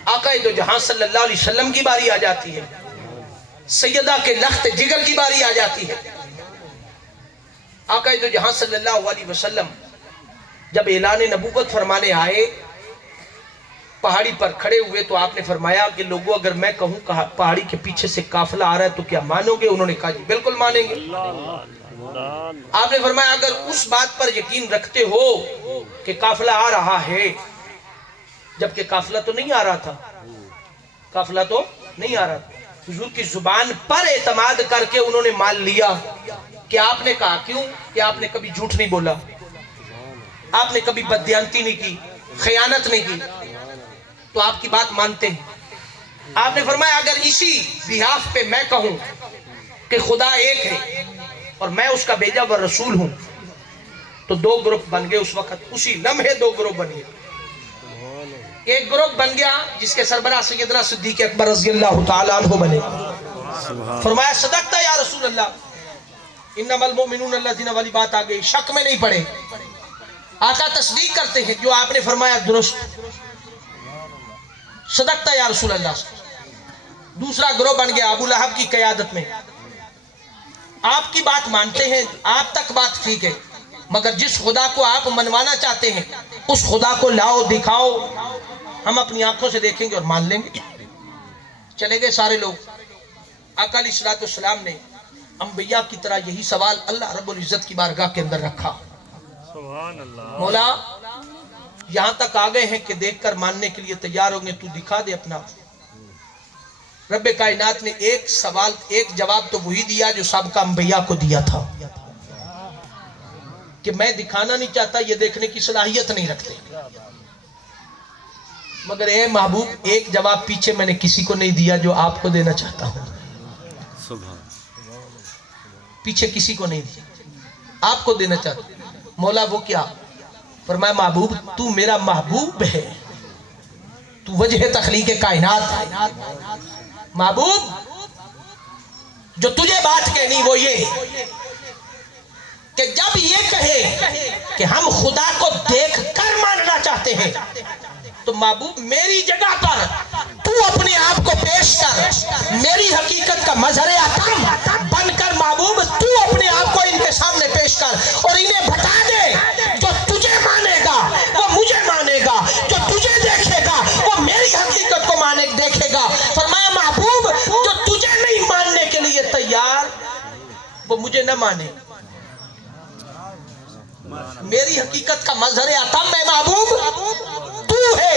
آقا دو جہاں صلی اللہ علیہ وسلم کی باری آ جاتی ہے. سیدہ کے لخت جگر کی باری آ جاتی ہے. آقا دو جہاں صلی اللہ علیہ وسلم جب اعلان نبوت فرمانے آئے, پہاڑی پر کھڑے ہوئے تو آپ نے فرمایا کہ لوگوں اگر میں کہوں کہ پہاڑی کے پیچھے سے قافلہ آ رہا ہے تو کیا مانو گے؟ انہوں نے کہا جی بالکل مانیں گے. آپ نے فرمایا اگر اس بات پر یقین رکھتے ہو کہ قافلہ آ رہا ہے, جبکہ قافلہ تو نہیں آ رہا تھا, قافلہ تو نہیں آ رہا تھا. حضور کی زبان پر اعتماد کر کے انہوں نے مان لیا کہ آپ نے کہا. کیوں کہ آپ نے کبھی جھوٹ نہیں بولا, آپ نے کبھی بددیانتی نہیں کی, خیانت نہیں کی, تو آپ کی بات مانتے ہیں. آپ نے فرمایا اگر اسی بحاف پہ میں کہوں کہ خدا ایک ہے اور میں اس کا بھیجا ہوا رسول ہوں تو دو گروپ بن گئے. اس وقت اسی لمحے دو گروپ بن گئے. ایک گروپ بن گیا جس کے سربراہ سیدنا صدیق اکبر رضی اللہ تعالیٰ عنہ بنے. فرمایا صدقتا یا رسول اللہ, انما المؤمنون الذین, والی بات آ گئی, شک میں نہیں پڑے, آقا تصدیق کرتے ہیں جو آپ نے فرمایا درست. صدقتا یا رسول اللہ. دوسرا گروہ بن گیا ابو لہب کی قیادت میں. آپ کی بات مانتے ہیں, آپ تک بات ٹھیک ہے, مگر جس خدا کو آپ منوانا چاہتے ہیں اس خدا کو لاؤ, دکھاؤ, ہم اپنی آنکھوں سے دیکھیں گے اور مان لیں گے. چلے گئے سارے لوگ. آقا علیہ الصلوۃ والسلام نے انبیاء کی طرح یہی سوال اللہ رب العزت کی بارگاہ کے اندر رکھا. مولا یہاں تک آ گئے ہیں کہ دیکھ کر ماننے کے لیے تیار ہوں گے, تو دکھا دے اپنا. رب کائنات نے ایک سوال, ایک جواب تو وہی دیا جو سابقہ انبیاء کو دیا تھا کہ میں دکھانا نہیں چاہتا, یہ دیکھنے کی صلاحیت نہیں رکھتے. مگر اے محبوب ایک جواب پیچھے میں نے کسی کو نہیں دیا جو آپ کو دینا چاہتا ہوں. پیچھے کسی کو نہیں دیا, آپ کو دینا چاہتا ہوں. مولا وہ کیا؟ فرمایا محبوب تو میرا محبوب ہے, تو وجہ تخلیق کائنات ہے. محبوب جو تجھے بات کہنی وہ یہ کہ جب یہ کہے کہ ہم خدا کو دیکھ کر ماننا چاہتے ہیں تو محبوب میری جگہ پر تو اپنے آپ کو پیش کر, میری حقیقت کا مظہر اتم بن کر محبوب تو اپنے آپ کو ان کے سامنے پیش کر اور انہیں بتا دے جو تجھے مانے گا وہ مجھے مانے گا, جو تجھے دیکھے گا وہ میری حقیقت کو دیکھے گا. فرمایا محبوب جو تجھے نہیں ماننے کے لیے تیار وہ مجھے نہ مانے. میری حقیقت کا مظہر اتم ہے محبوب تو ہے,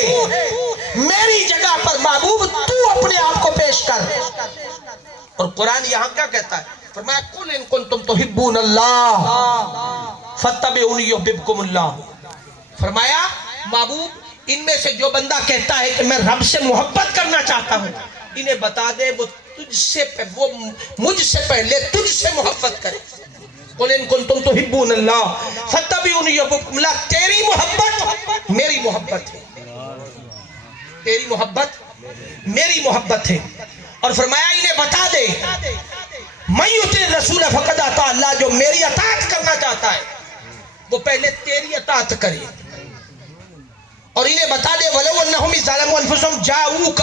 میری جگہ پر محبوب تو اپنے آپ کو پیش کر. اور قرآن یہاں کیا کہتا ہے؟ فرمایا قل ان کنتم تحبون اللہ فاتبعونی یحببکم اللہ. فرمایا محبوب ان میں سے جو بندہ کہتا ہے کہ میں رب سے محبت کرنا چاہتا ہوں, انہیں بتا دے وہ مجھ سے پہلے تجھ سے محبت کرے. قل ان کنتم تحبون اللہ فاتبعونی یحببکم اللہ. تیری محبت میری محبت ہے, تیری محبت میری محبت ہے. اور فرمایا انہیں بتا دے من یطع الرسول فقد اطاع اللہ, جو میری اطاعت کرنا چاہتا ہے وہ پہلے تیری اطاعت کرے. اور انہیں بتا دے وَلَوْ أَنَّهُمْ إِذْ ظَلَمُوا أَنفُسَهُمْ جَاءُوكَ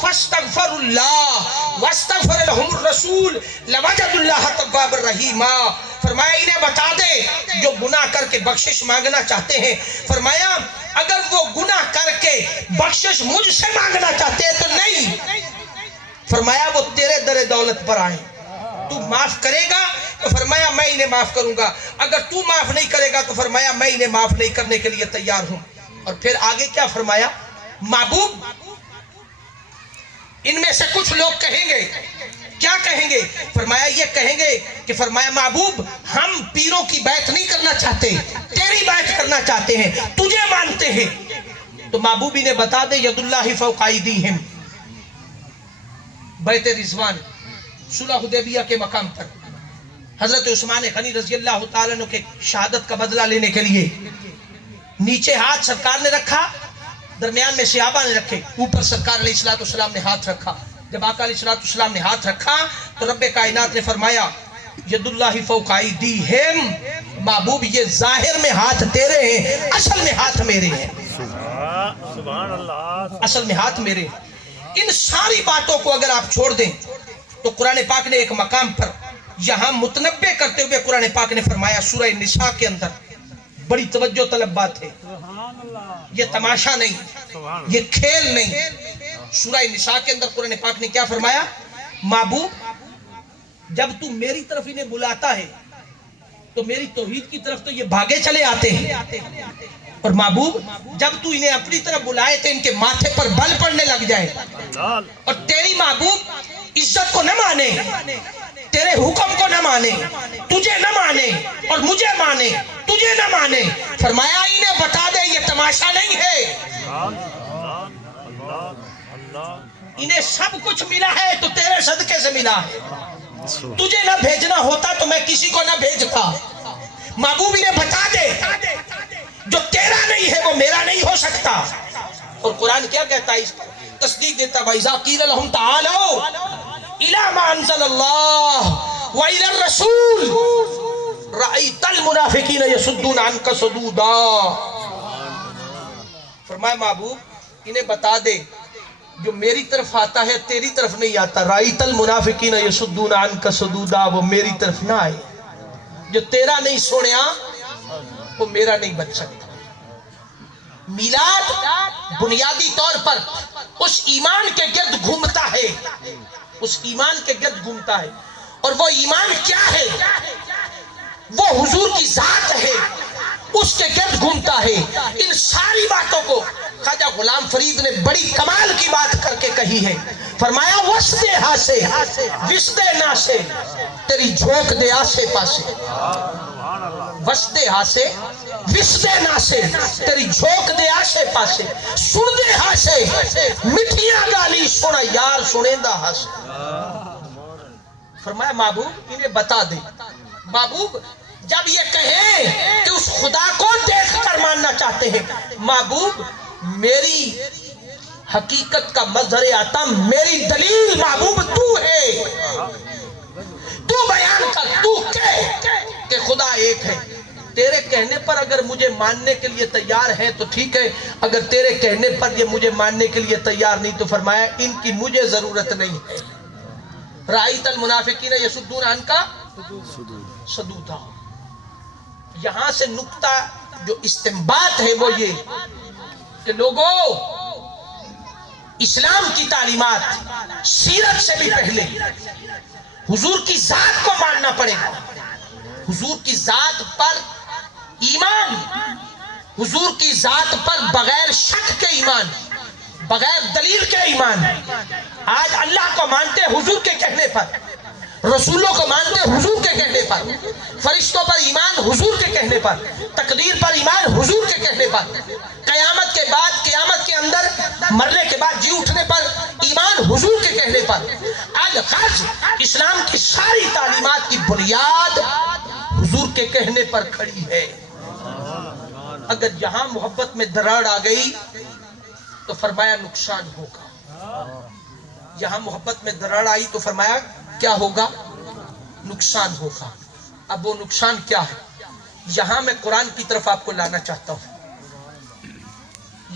فَاسْتَغْفَرُوا اللَّهَ وَاسْتَغْفَرَ لَهُمُ الرَّسُولُ لَوَجَدُوا اللَّهَ تَوَّابًا رَحِيمًا. فرمایا انہیں بتا دے جو گناہ کر کے بخشش مانگنا چاہتے ہیں, فرمایا اگر وہ گناہ کر کے بخشش مجھ سے مانگنا چاہتے ہیں تو نہیں, فرمایا وہ تیرے در دولت پر آئیں. تو معاف کرے گا تو فرمایا میں انہیں معاف کروں گا, اگر تو معاف نہیں کرے گا تو فرمایا میں انہیں معاف نہیں کرنے کے لیے تیار ہوں. اور پھر آگے کیا فرمایا؟ محبوب ان میں سے کچھ لوگ کہیں گے, کیا کہیں گے؟ فرمایا یہ کہیں گے کہ فرمایا محبوب ہم پیروں کی بیعت نہیں کرنا چاہتے, تیری بیعت کرنا چاہتے ہیں, تجھے مانتے ہیں. تو محبوب انہیں بتا دے ید اللہ فوق ایدیہم. بیعت رضوان صلح حدیبیہ کے مقام پر حضرت عثمان غنی رضی اللہ تعالیٰ عنہ کے شہادت کا بدلہ لینے کے لیے نیچے ہاتھ سرکار نے رکھا, درمیان میں صحابہ نے رکھے, اوپر سرکار علیہ السلام نے ہاتھ رکھا. جب آقا علیہ السلام نے ہاتھ رکھا تو رب کائنات نے فرمایا ید اللہ فوق ایدیہم, محبوب یہ ظاہر میں ہاتھ تیرے ہیں, اصل میں ہاتھ میرے ہیں. سبحان اللہ. اصل میں ہاتھ میرے. ان ساری باتوں کو اگر آپ چھوڑ دیں تو قرآن پاک نے ایک مقام پر یہاں متنبع کرتے ہوئے قرآن پاک نے فرمایا سورہ نساء کے اندر, بڑی توجہ طلب بات ہے, یہ تماشا نہیں, یہ کھیل نہیں. سورہ نساء کے اندر قرآن پاک نے کیا فرمایا, محبوب جب تو میری طرف انہیں بلاتا ہے تو میری توحید کی طرف تو یہ بھاگے چلے آتے ہیں, اور محبوب جب تو انہیں اپنی طرف بلائے تو ان کے ماتھے پر بل پڑنے لگ جائے, اور تیری محبوب عزت کو نہ مانے, تیرے حکم کو نہ مانے, تجھے نہ مانے اور مجھے مانے, تجھے نہ مانے. فرمایا انہیں بتا دے یہ تماشا نہیں ہے, انہیں سب کچھ ملا ہے تو تیرے صدقے سے ملا ہے. تجھے نہ بھیجنا ہوتا تو میں کسی کو نہ بھیجتا. محبوب انہیں بتا دے جو تیرا نہیں ہے وہ میرا نہیں ہو سکتا. اور قرآن کیا کہتا ہے, اس پر تصدیق دیتا, وَإِذَا قِيلَ لَهُمْ تَعَالَوْا إِلَىٰ مَا أَنزَلَ اللَّهُ وَإِلَى الرَّسُولِ رَأَيْتَ الْمُنَافِقِينَ يَصُدُّونَ عَنْكَ صُدُودًا. فرمایا محبوب انہیں بتا دے جو میری طرف آتا ہے تیری طرف نہیں آتا. رَأَيْتَ الْمُنَافِقِينَ يَصُدُّونَ عَنْكَ صُدُودًا, وہ میری طرف نہ آئے. جو تیرا نہیں سونیا وہ میرا نہیں بن سکتا. میلاد بنیادی طور پر اس ایمان کے گرد گھومتا ہے, اس ایمان کے گرد گھومتا ہے. اور وہ ایمان کیا ہے, وہ حضور کی ذات ہے, اس کے گرد گھومتا ہے. ان ساری باتوں کو خواجہ غلام فرید نے بڑی کمال کی بات کر کے کہی ہے. فرمایا وستے ہاسے وستے ناسے تیری جھونک دے آسے پاسے. وستے ہاسے وستے ناسے تیری جھونک دے آسے پاسے. سن دے ہاسے مٹھیاں گالی سنا یار سنیندہ ہاسے. فرمایا محبوب انہیں بتا دے. محبوب جب یہ کہیں کہ اس خدا کو دیکھ کر ماننا چاہتے ہیں, محبوب میری حقیقت کا مظہر آتا, میری دلیل محبوب تو ہے. تو بیان کر, تو کہ خدا ایک ہے. تیرے کہنے پر اگر مجھے ماننے کے لیے تیار ہے تو ٹھیک ہے, اگر تیرے کہنے پر یہ مجھے ماننے کے لیے تیار نہیں تو فرمایا ان کی مجھے ضرورت نہیں ہے. رَأَيْتَ الْمُنَافِقِينَ يَصُدُّونَ عَنْكَ صُدُودًا. یہاں سے نقطہ جو استنباط ہے وہ یہ کہ لوگوں اسلام کی تعلیمات سیرت سے بھی پہلے حضور کی ذات کو ماننا پڑے گا. حضور کی ذات پر ایمان, حضور کی ذات پر بغیر شک کے ایمان, بغیر دلیل کے ایمان. آج اللہ کو مانتے حضور کے کہنے پر, رسولوں کو مانتے حضور کے کہنے پر, فرشتوں پر ایمان حضور کے کہنے پر, تقدیر پر ایمان حضور کے کہنے پر, قیامت کے بعد, قیامت کے اندر, مرنے کے بعد جی اٹھنے پر ایمان حضور کے کہنے پر. الغرض اسلام کی ساری تعلیمات کی بنیاد حضور کے کہنے پر کھڑی ہے. اگر یہاں محبت میں دراڑ آ گئی تو فرمایا نقصان ہوگا. یہاں محبت میں دراڑ آئی تو فرمایا کیا ہوگا, نقصان ہوگا. اب وہ نقصان کیا ہے, یہاں میں قرآن کی طرف آپ کو لانا چاہتا ہوں.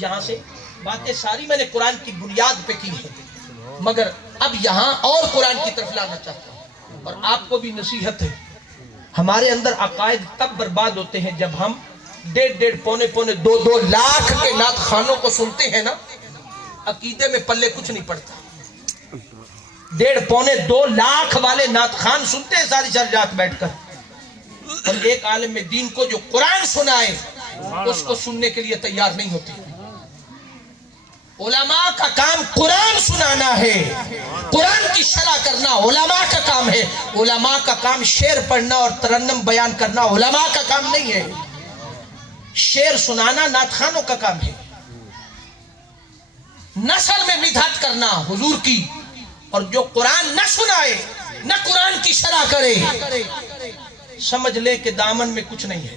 یہاں سے باتیں ساری میں نے قرآن کی بنیاد پہ کی ہے, مگر اب یہاں اور قرآن کی طرف لانا چاہتا ہوں. اور آپ کو بھی نصیحت ہے, ہمارے اندر عقائد تب برباد ہوتے ہیں جب ہم 1.5 پونے 2 لاکھ کے نعت خانوں کو سنتے ہیں نا, عقیدے میں پلے کچھ نہیں پڑتا. 1.5 پونے 2 لاکھ والے نعت خان سنتے ہیں ساری رات بیٹھ کر, اور ایک عالم دین کو جو قرآن سنائے اس کو سننے کے لیے تیار نہیں ہوتے. علماء کا کام قرآن سنانا ہے, قرآن کی شرح کرنا علماء کا کام ہے. علماء کا کام شعر پڑھنا اور ترنم بیان کرنا علماء کا کام نہیں ہے. شعر سنانا نعت خانوں کا کام ہے. نثر میں مدحت کرنا حضور کی, اور جو قرآن نہ سنائے نہ قرآن کی شرح کرے, سمجھ لے کہ دامن میں کچھ نہیں ہے.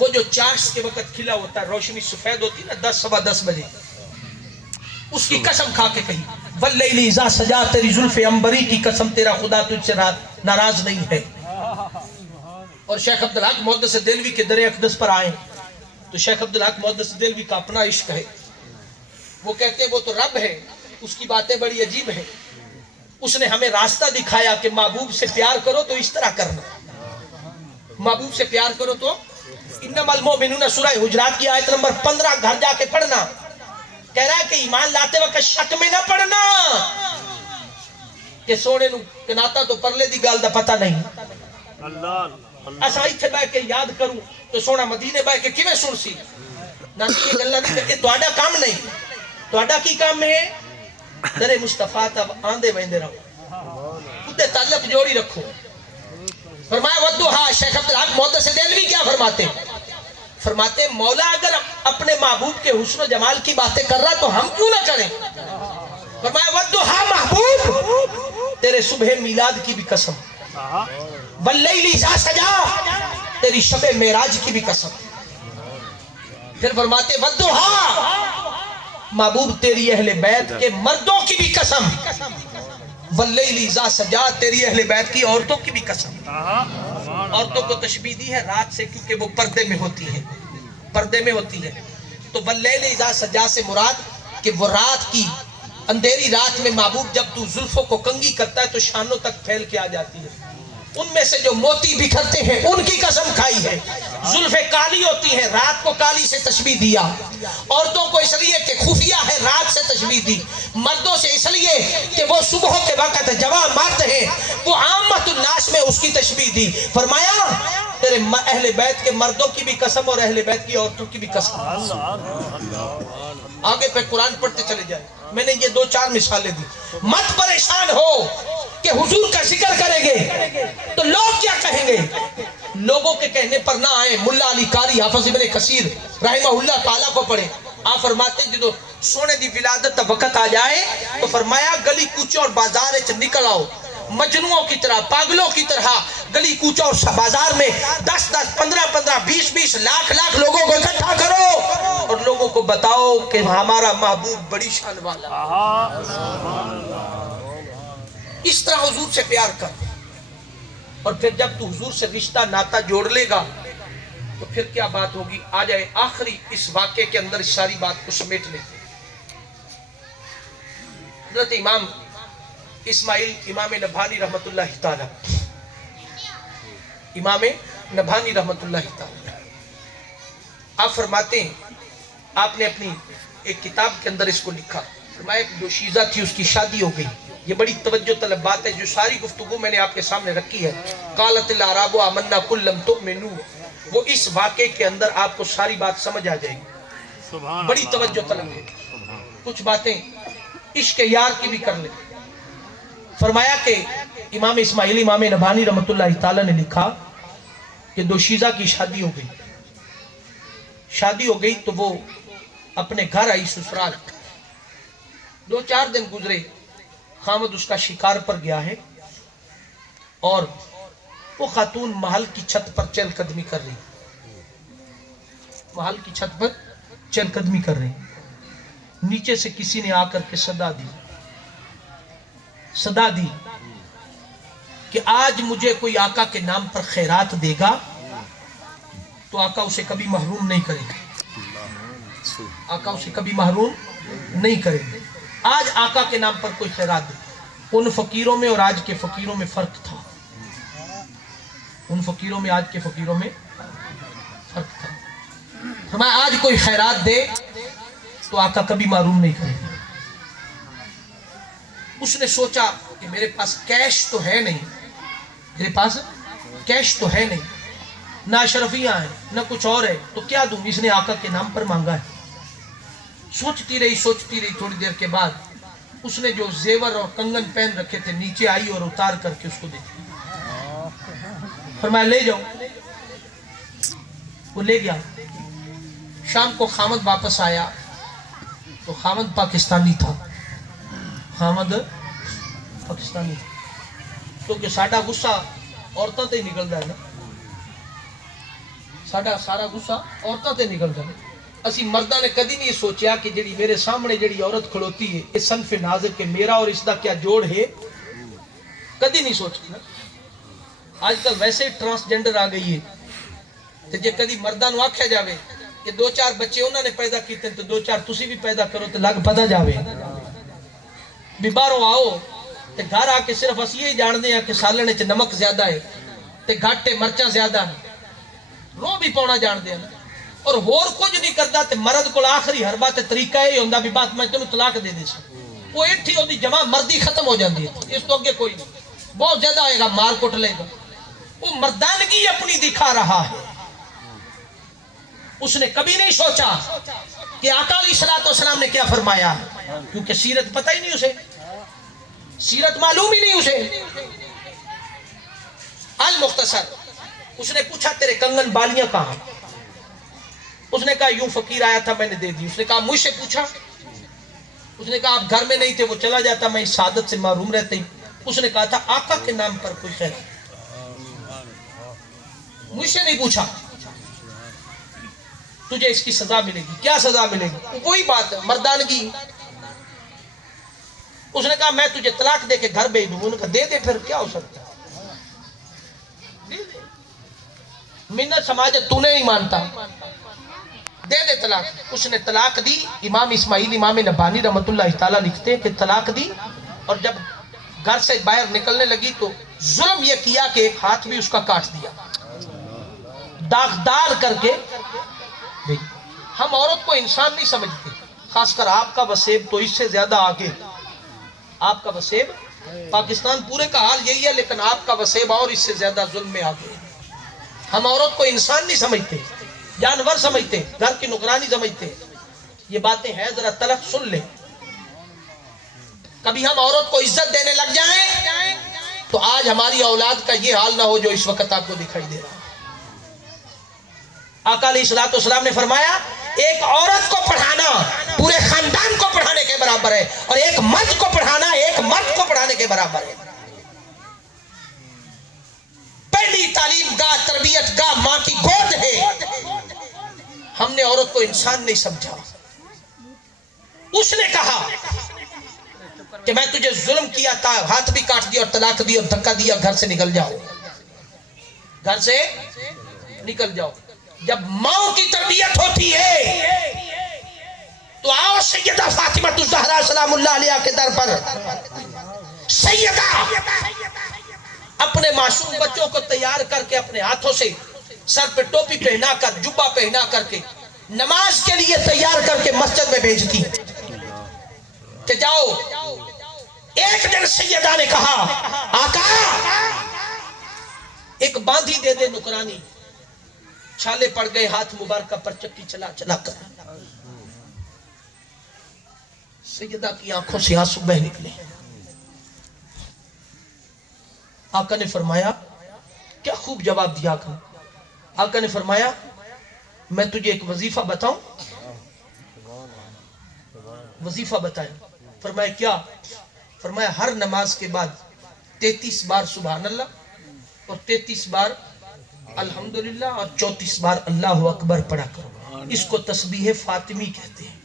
وہ جو چاش کے وقت کھلا ہوتا ہے، روشنی سفید ہوتی ہے نا 10 سوا 10 بجے، اس کی قسم کھا کے کہی واللیل اذا سجا، تیری زلف عنبری کی قسم، تیرا خدا تجھ سے ناراض نہیں ہے۔ اور شیخ عبدالحق محدث دہلوی کے در اقدس پر آئے تو شیخ عبدالحق محدث دہلوی کا اپنا عشق ہے، وہ کہتے ہیں وہ تو رب ہے، اس کی باتیں بڑی عجیب ہیں، اس نے ہمیں راستہ دکھایا کہ محبوب سے پیار کرو تو اس طرح کرنا، محبوب سے پیار کرو تو انما المؤمنون، سورہ حجرات کی آیت نمبر 15 گھر جا کے پڑھنا، کہہ رہا ہے کہ ایمان لاتے وقت شک میں نہ پڑھنا کہ سونے نو کناتا تو پرلے دی گال دا پتہ نہیں، اللہ اسا ایتھے بیٹھ کے یاد کروں تو سونا مدینے بیٹھ کے کیویں سن سی نہ، یہ گلاں نہیں، یہ تہاڈا کام نہیں، تہاڈا کی کام ہے؟ در مصطفیٰ تب آندے ویندے رہو، خود تعلق جوڑی رکھو۔ فرمایا ودھا، شیخ عبدالحق محدث دہلوی کیا فرماتے فرماتے مولا اگر اپنے محبوب کے حسن و جمال کی باتیں کر رہا تو ہم کیوں نہ کریں؟ فرمایا ودھا محبوب تیرے صبح میلاد کی بھی قسم، واللیل اذا سجا تیری شب معراج کی بھی قسم، پھر فرماتے ودھا محبوب تیری اہل بیت کے مردوں کی بھی قسم، واللیل اذا سجا تیری اہل بیت کی عورتوں کی بھی قسم۔ عورتوں کو تشبیہ دی ہے رات سے، کیونکہ وہ پردے میں ہوتی ہیں، پردے میں ہوتی ہے، تو واللیل اذا سجا سے مراد کہ وہ رات کی اندھیری رات میں محبوب جب تو زلفوں کو کنگھی کرتا ہے تو شانوں تک پھیل کے آ جاتی ہے، ان میں سے جو موتی بکھرتے ہیں ان کی قسم کھائی ہے، زلفیں کالی ہوتی ہیں، رات کو کالی سے تشبیہ دیا، عورتوں کو اس لیے کہ خفیہ ہے رات سے تشبیہ دی، مردوں سے اس لیے کہ وہ صبح کے وقت جوان مرد ہیں، وہ عامت الناس میں اس کی تشبیہ دی، فرمایا تیرے اہل بیت کے مردوں کی بھی قسم اور اہل بیت کی عورتوں کی بھی قسم۔ آگے پہ قرآن پڑھتے چلے جائیں، میں نے یہ 2-4 مثالیں دی۔ مت پریشان ہو کہ حضور کا ذکر کریں گے تو لوگ کیا کہیں گے، لوگوں کے کہنے پر نہ آئیں۔ ملا علی قاری حافظ ابن کثیر رحمہ اللہ تعالیٰ کو پڑھیں، آپ فرماتے ہیں جدو سونے دی ولادت وقت آ جائے تو فرمایا گلی کوچوں اور بازار سے نکل آؤ، مجنوؤں کی طرح، پاگلوں کی طرح گلی کوچوں اور بازار میں 10-10 15-15 20-20 لاکھ لوگوں کو اکٹھا کرو اور لوگوں کو بتاؤ کہ ہمارا محبوب بڑی شان والا، اس طرح حضور سے پیار کر، اور پھر جب تو حضور سے رشتہ ناتا جوڑ لے گا تو پھر کیا بات ہوگی۔ آ جائے آخری اس واقعے کے اندر اس ساری بات کو سمیٹ لیتے۔ حضرت امام اسماعیل امام نبھانی رحمت اللہ تعالی، امام نبھانی رحمت اللہ تعالی، آپ فرماتے ہیں آپ نے اپنی ایک کتاب کے اندر اس کو لکھا، فرمایا ایک دوشیزہ تھی، اس کی شادی ہو گئی، یہ بڑی توجہ طلب بات ہے، جو ساری گفتگو میں نے آپ کے سامنے رکھی ہے، قالت الاعراب آمنا قل لم تؤمنوا، وہ اس واقعے کے اندر آپ کو ساری بات سمجھ آ جائے گی، بڑی توجہ طلب ہے، کچھ باتیں عشق یار کی بھی کر لیں۔ فرمایا کہ امام اسماعیل امام نبھانی رحمت اللہ تعالی نے لکھا کہ دوشیزہ کی شادی ہو گئی، شادی ہو گئی تو وہ اپنے گھر آئی سسرال، 2-4 دن گزرے، خامد اس کا شکار پر گیا ہے اور وہ خاتون محل کی چھت پر چہل قدمی کر رہی، محل کی چھت پر چہل قدمی کر رہی، نیچے سے کسی نے آ کر کے صدا دی کہ آج مجھے کوئی آقا کے نام پر خیرات دے گا تو آقا اسے کبھی محروم نہیں کرے گا، آقا اسے کبھی محروم نہیں کرے گا، آج آقا کے نام پر کوئی خیرات دے۔ ان فقیروں میں اور آج کے فقیروں میں فرق تھا، ان فقیروں میں آج کے فقیروں میں فرق تھا، فرمایا آج کوئی خیرات دے تو آقا کبھی محروم نہیں کرے گا۔ اس نے سوچا کہ میرے پاس کیش تو ہے نہیں، میرے پاس کیش تو ہے نہیں، نہ اشرفیاں ہیں نہ کچھ اور ہے، تو کیا دوں، اس نے آقا کے نام پر مانگا ہے۔ سوچتی رہی تھوڑی دیر کے بعد اس نے جو زیور اور کنگن پہن رکھے تھے نیچے آئی اور اتار کر کے اس کو دے دیا، فرمایا لے جاؤ، وہ لے گیا۔ شام کو خامد واپس آیا تو خامد پاکستانی تھا، خامد پاکستانی تھا، کیونکہ ساڈا غصہ عورتوں تے ہی نکلتا ہے نا، ساڈا سارا غصہ عورتوں تے نکلدا ہے. اسی مرداں نے کدی نہیں سوچیا کہ جڑی میرے سامنے جڑی عورت کھڑوتی ہے اس صنف ناظر کے میرا اور اس دا کیا جوڑ ہے. کدی نہیں سوچی نا. آج کل ویسے ٹرانسجینڈر آ گئی ہے تے جے کدی مرداں نو آکھیا جاوے کہ 2-4 بچے انہاں نے پیدا کیتے تو 2-4 تسی بھی پیدا کرو تے لگ پتا جاوے بھی باہروں آؤ تے گھر آ کے صرف اسی یہی جان دے ہیں کہ سالن وچ نمک زیادہ ہے تے گھٹ مرچاں زیادہ ہیں رو بھی پاؤنا جان دے ہیں اور ہور کچھ نہیں کردا تے مرد کول آخری ہر بات طریقہ یہ ہوندا بھی بات میں تینوں طلاق دے دے سا وہ ایتھی اودی جمع مردی ختم ہو جاندی ہے. اس تو اگے کوئی نہیں بہت زیادہ آئے گا مار کٹ لے گا. وہ مردانگی اپنی دکھا رہا ہے. اس نے کبھی نہیں سوچا کہ آقا علیہ الصلوۃ والسلام نے کیا فرمایا کیونکہ سیرت پتہ ہی نہیں اسے سیرت معلوم ہی نہیں اسے. المختصر اس نے پوچھا تیرے کنگن بالیاں کہاں. اس نے کہا یوں فقیر آیا تھا میں نے دے دی. اس نے کہا مجھ سے پوچھا. اس نے کہا آپ گھر میں نہیں تھے وہ چلا جاتا میں اس سعادت سے محروم رہتے ہی. اس نے کہا تھا آقا کے نام پر کوئی خیر مجھ سے نہیں پوچھا. تجھے اس کی سزا ملے گی. کیا سزا ملے گی؟ وہی بات ہے مردانگی. اس نے کہا میں تجھے طلاق دے کے گھر بھیج دوں. انہوں نے کہا دے دے پھر کیا ہو سکتا ہے دے دے. منت سماج تو نے نہیں مانتا دے دے طلاق. اس نے طلاق دی. امام اسماعیل امام نبانی رحمت اللہ تعالیٰ لکھتے کہ طلاق دی اور جب گھر سے باہر نکلنے لگی تو ظلم یہ کیا کہ ایک ہاتھ بھی اس کا کاٹ دیا داغدار کر کے. ہم عورت کو انسان نہیں سمجھتے خاص کر آپ کا وسیب تو اس سے زیادہ آگے. آپ کا وسیب پاکستان پورے کا حال یہی ہے لیکن آپ کا وسیب اور اس سے زیادہ ظلم میں آگے. ہم عورت کو انسان نہیں سمجھتے جانور سمجھتے گھر کی نگرانی سمجھتے. یہ باتیں ہیں ذرا تلخ سن لیں. کبھی ہم عورت کو عزت دینے لگ جائیں تو آج ہماری اولاد کا یہ حال نہ ہو جو اس وقت آپ کو دکھائی دے رہا. آقا علیہ الصلوۃ والسلام نے فرمایا ایک عورت کو پڑھانا پورے خاندان کو پڑھانے کے برابر ہے اور ایک مرد کو پڑھانا ایک مرد کو پڑھانے کے برابر ہے. پہلی تعلیم گاہ تربیت گاہ ماں کی گود ہے. ہم نے عورت کو انسان نہیں سمجھا. اس نے کہا کہ میں تجھے ظلم کیا تھا ہاتھ بھی کاٹ دیا اور طلاق دی اور دھکا دیا گھر سے نکل جاؤ گھر سے نکل جاؤ. جب ماں کی تربیت ہوتی ہے تو آؤ سیدہ فاطمہ الزہرا سلام اللہ علیہ کے در پر. سیدہ اپنے معصوم بچوں کو تیار کر کے اپنے ہاتھوں سے سر پہ ٹوپی پہنا کر جبہ پہنا کر کے نماز کے لیے تیار کر کے مسجد میں بھیجتی کہ جاؤ. ایک دن سیدہ نے کہا آقا ایک باندھی دے دے نکرانی. چھالے پڑ گئے ہاتھ مبارکہ پر چکی چلا چلا کر. سیدہ کی آنکھوں سے آنسو بہہ نکلے. آقا نے فرمایا کیا خوب جواب دیا آقا. آقا نے فرمایا میں تجھے ایک وظیفہ بتاؤں. وظیفہ بتایا. فرمایا کیا. فرمایا ہر نماز کے بعد 33 بار سبحان اللہ اور 33 بار الحمدللہ اور 34 بار اللہ اکبر پڑھا کرو. اس کو تسبیح فاطمی کہتے ہیں.